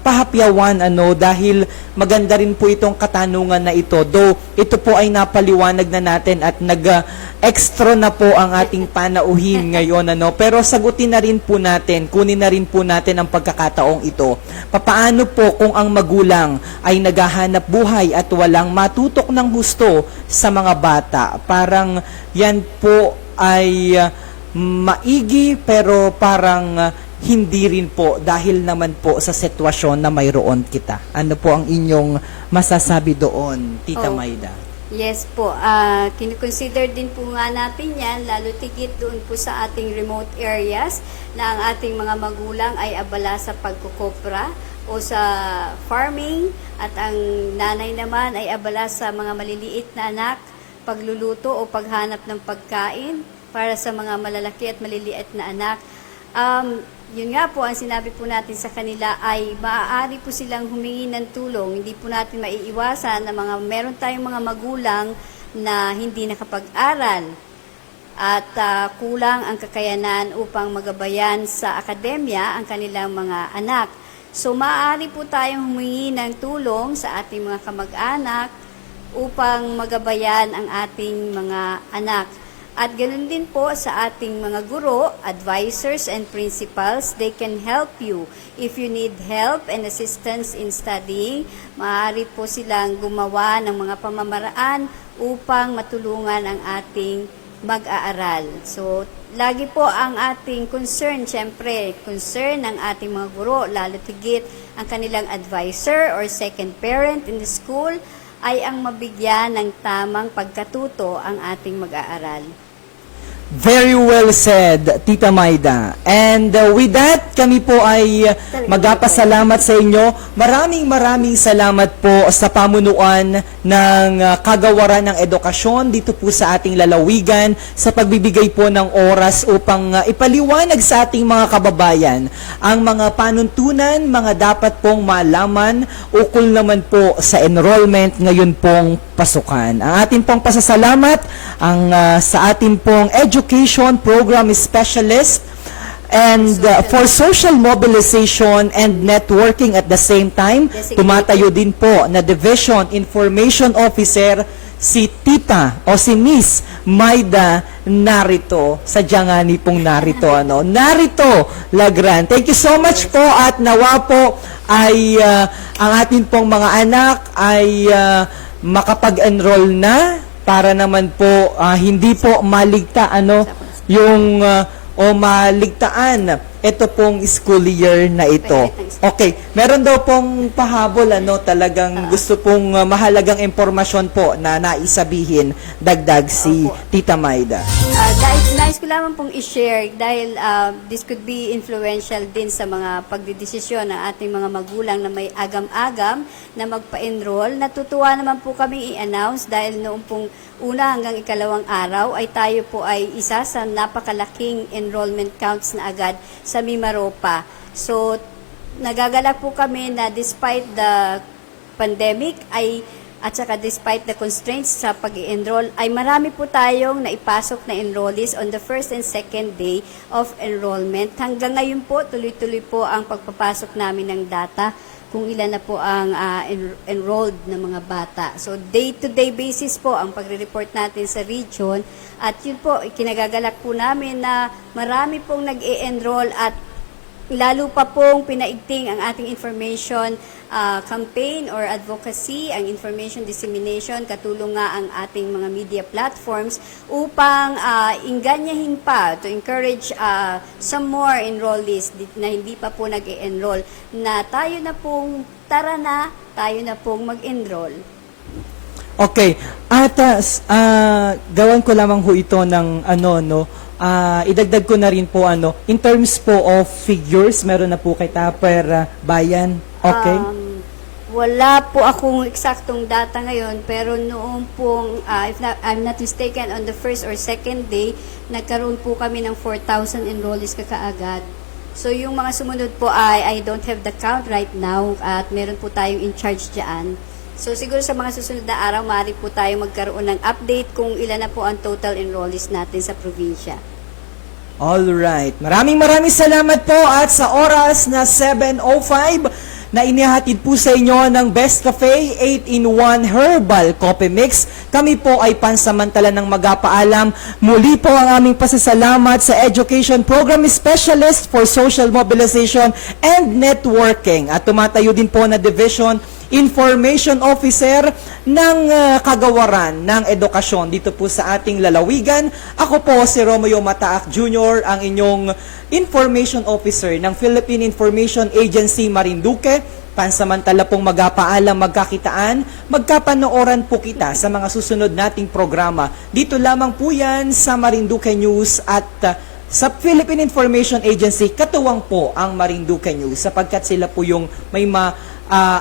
pahapyawan dahil maganda rin po itong katanungan na ito. Though ito po ay napaliwanag na natin at extra na po ang ating panauhin ngayon pero sagutin na rin po natin, kunin na rin po natin ang pagkakataong ito. Papaano po kung ang magulang ay naghahanap buhay at walang matutok ng husto sa mga bata? Parang yan po ay maigi pero parang hindi rin po dahil naman po sa sitwasyon na mayroon kita. Ano po ang inyong masasabi doon, Tita Maida? Yes po, kinukonsider din po nga natin yan, lalo tigit doon po sa ating remote areas na ang ating mga magulang ay abala sa pagkukopra o sa farming at ang nanay naman ay abala sa mga maliliit na anak, pagluluto o paghanap ng pagkain para sa mga malalaki at maliliit na anak. Yun nga po, ang sinabi po natin sa kanila ay maaari po silang humingi ng tulong. Hindi po natin maiiwasan na meron tayong mga magulang na hindi nakapag-aral at kulang ang kakayanan upang magabayan sa akademya ang kanilang mga anak. So maaari po tayong humingi ng tulong sa ating mga kamag-anak upang magabayan ang ating mga anak. At ganoon din po sa ating mga guro, advisors, and principals. They can help you. If you need help and assistance in studying, maaari po silang gumawa ng mga pamamaraan upang matulungan ang ating mag-aaral. So, lagi po ang ating concern, syempre, concern ng ating mga guro, lalo tigit ang kanilang advisor or second parent in the school, ay ang mabigyan ng tamang pagkatuto ang ating mag-aaral. Very well said, Tita Maida. And with that, kami po ay magpapasalamat sa inyo. Maraming salamat po sa pamunuan ng kagawaran ng edukasyon dito po sa ating lalawigan sa pagbibigay po ng oras upang ipaliwanag sa ating mga kababayan ang mga panuntunan, mga dapat pong malaman ukol naman po sa enrollment ngayon pong pasukan. Ang ating pong pasasalamat sa ating pong Education Program Specialist and for social mobilization and networking at the same time, tumatayo din po na Division Information Officer si Tita o si Miss Maida Narito. Sadyang pong narito, Narito Lagran. Thank you so much po at nawa po ay ang ating pong mga anak ay makapag-enroll na para naman po hindi po maligta yung o maligtaan ito pong school year na ito. Okay, meron daw pong pahabol talagang gusto pong mahalagang impormasyon po na naisabihin dagdag si Tita Maida. Nais ko lamang pong i-share dahil this could be influential din sa mga pagdidesisyon ng ating mga magulang na may agam-agam na magpa-enroll. Natutuwa naman po kami i-announce dahil noong pong una hanggang ikalawang araw ay tayo po ay isa sa napakalaking enrollment counts na agad sa Mimaropa. So, nagagalak po kami na despite the pandemic at saka despite the constraints sa pag-i-enroll, ay marami po tayong naipasok na enrollees on the first and second day of enrollment. Hanggang ngayon po, tuloy-tuloy po ang pagpapasok namin ng data kung ilan na po ang enrolled na mga bata. So, day-to-day basis po ang pagre-report natin sa region. At yun po, kinagagalak po namin na marami pong nag-e-enroll at lalo pa pong pinaigting ang ating information campaign or advocacy, ang information dissemination, katulong nga ang ating mga media platforms upang inganyahin pa, to encourage some more enrollees na hindi pa po nag-e-enroll, na tayo na pong mag-enroll. Okay, at gawan ko lamang ho ito ng idagdag ko na rin po in terms po of figures, meron na po kay Tupper Bayan. Okay? Wala po akong eksaktong data ngayon, pero noong pong, if I'm not mistaken, on the first or second day, nagkaroon po kami ng 4,000 enrollees kakaagad. So yung mga sumunod po I don't have the count right now at meron po tayong in charge dyan. So siguro sa mga susunod na araw, maaari po tayo magkaroon ng update kung ilan na po ang total enrollees natin sa probinsya. Alright. Maraming salamat po at sa oras na 7:05 na inihatid po sa inyo ng Best Cafe 8-in-1 Herbal Coffee Mix. Kami po ay pansamantala ng magpapaalam. Muli po ang aming pasasalamat sa Education Program Specialist for Social Mobilization and Networking at tumatayo din po na Division Information Officer ng Kagawaran ng Edukasyon dito po sa ating lalawigan. Ako po si Romeo Mataak Jr., ang inyong Information Officer ng Philippine Information Agency Marinduque. Pansamantala pong magpapaalam, magkakitaan, magkapanooran po kita sa mga susunod nating programa. Dito lamang po yan sa Marinduque News at sa Philippine Information Agency, katuwang po ang Marinduque News sapagkat sila po yung may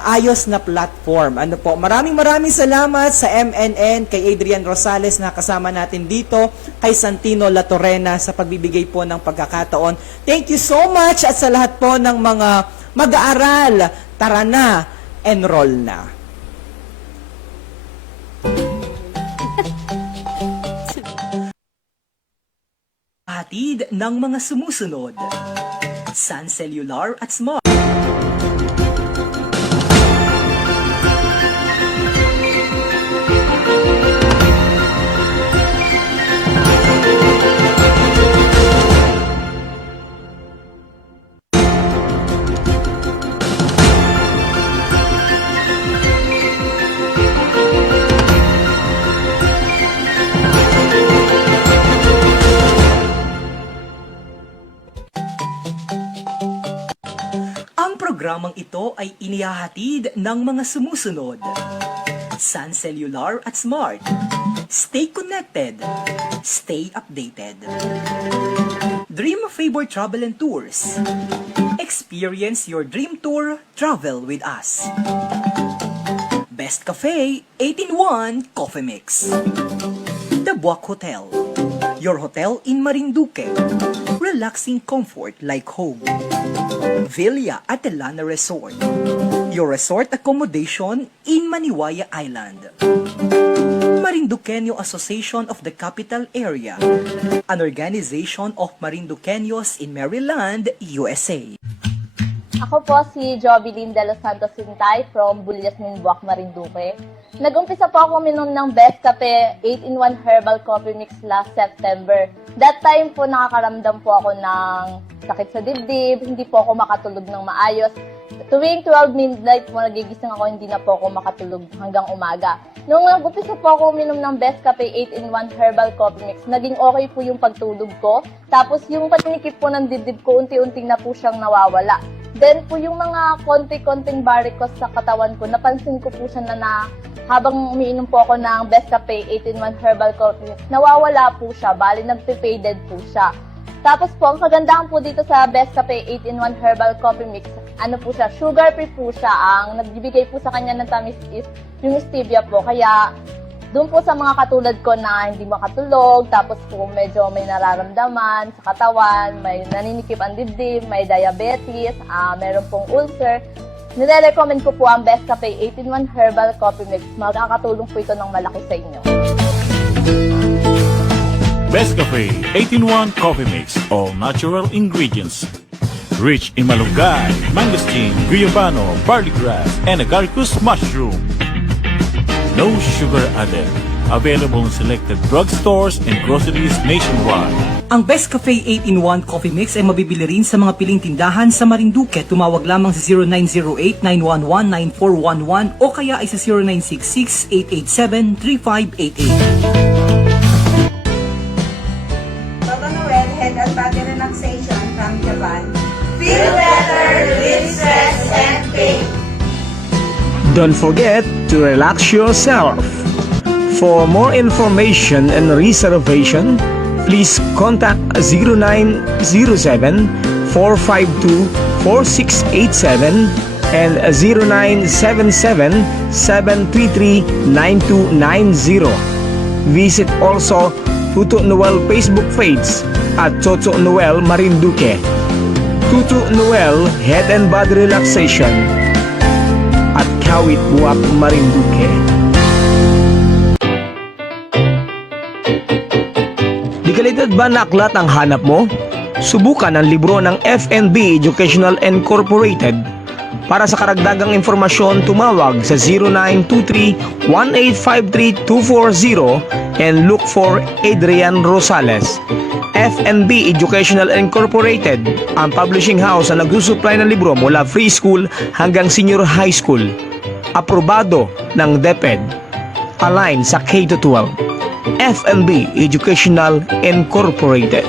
ayos na platform. Maraming salamat sa MNN, kay Adrian Rosales na kasama natin dito, kay Santino Latorena sa pagbibigay po ng pagkakataon. Thank you so much at sa lahat po ng mga mag-aaral, tara na, enroll na. Hatid ng mga sumusunod. Sun Cellular at Smart. Programang ito ay inihahatid ng mga sumusunod. Sun Cellular at Smart. Stay connected. Stay updated. Dream Favor Travel and Tours. Experience your dream tour, travel with us. Best Cafe, 8-in-1 Coffee Mix. The Buwak Hotel. Your hotel in Marinduque. Relaxing comfort like home. Villa Atelana Resort. Your resort accommodation in Maniwaya Island. Marinduqueño Association of the Capital Area. An organization of Marinduqueños in Maryland, USA. Ako po si Jobilin de los Santos Sintay from Bulyas, Buwak, Marinduque. Nag-umpisa po ako minom ng Best Cafe 8-in-1 Herbal Coffee Mix last September. That time po nakakaramdam po ako ng sakit sa dibdib, hindi po ako makatulog ng maayos. Tuwing 12 midnight po nagigising ako, hindi na po ako makatulog hanggang umaga. Nung nag-umpisa po ako minom ng Best Cafe 8-in-1 Herbal Coffee Mix, naging okay po yung pagtulog ko. Tapos yung paninikip po ng dibdib ko, unti-unti na po siyang nawawala. Then po yung mga konti-konting varicose sa katawan ko, napansin ko po siya na habang umiinom po ako ng Best Cafe 8-in-1 Herbal Coffee Mix, nawawala po siya, bali nagpe-faded po siya. Tapos po, ang kagandahan po dito sa Best Cafe 8-in-1 Herbal Coffee Mix, ano po siya, sugar-free po siya. Ang nagbibigay po sa kanya ng tamis is yung stevia po. Kaya doon po sa mga katulad ko na hindi makatulog, tapos po medyo may nararamdaman sa katawan, may naninikip ang dibdib, may diabetes, meron pong ulcer, nire-recommend ko po ang Best Cafe 8-in-1 Herbal Coffee Mix. Makakatulong po ito ng malaki sa inyo. Best Cafe 8-in-1 Coffee Mix, all natural ingredients. Rich in malunggay, mangosteen, guyabano, barley grass, and agaricus mushroom. No sugar added. Available in selected drugstores and groceries nationwide. Ang Best Cafe 8-in-1 Coffee Mix ay mabibili rin sa mga piling tindahan sa Marinduque. Tumawag lamang sa 0908-911-9411 o kaya ay sa 0966-887-3588. Toto Noel, Head and Body Relaxation from Japan. Feel better, relieve stress, and pain. Don't forget to relax yourself. For more information and reservation, please contact 0907-452-4687 and 0977-733-9290. Visit also Tuto Noel Facebook page at Toto Noel Marinduque. Tuto Noel Head and Body Relaxation at Kawit Buwak, Marinduque. Di kalidad ba na aklat ang hanap mo? Subukan ang libro ng FNB Educational Incorporated. Para sa karagdagang informasyon, tumawag sa 0923-1853-240 and look for Adrian Rosales. FNB Educational Incorporated, ang publishing house na nagsusupply ng libro mula preschool hanggang senior high school. Aprobado ng DepEd. Align sa K-12. FNB Educational Incorporated.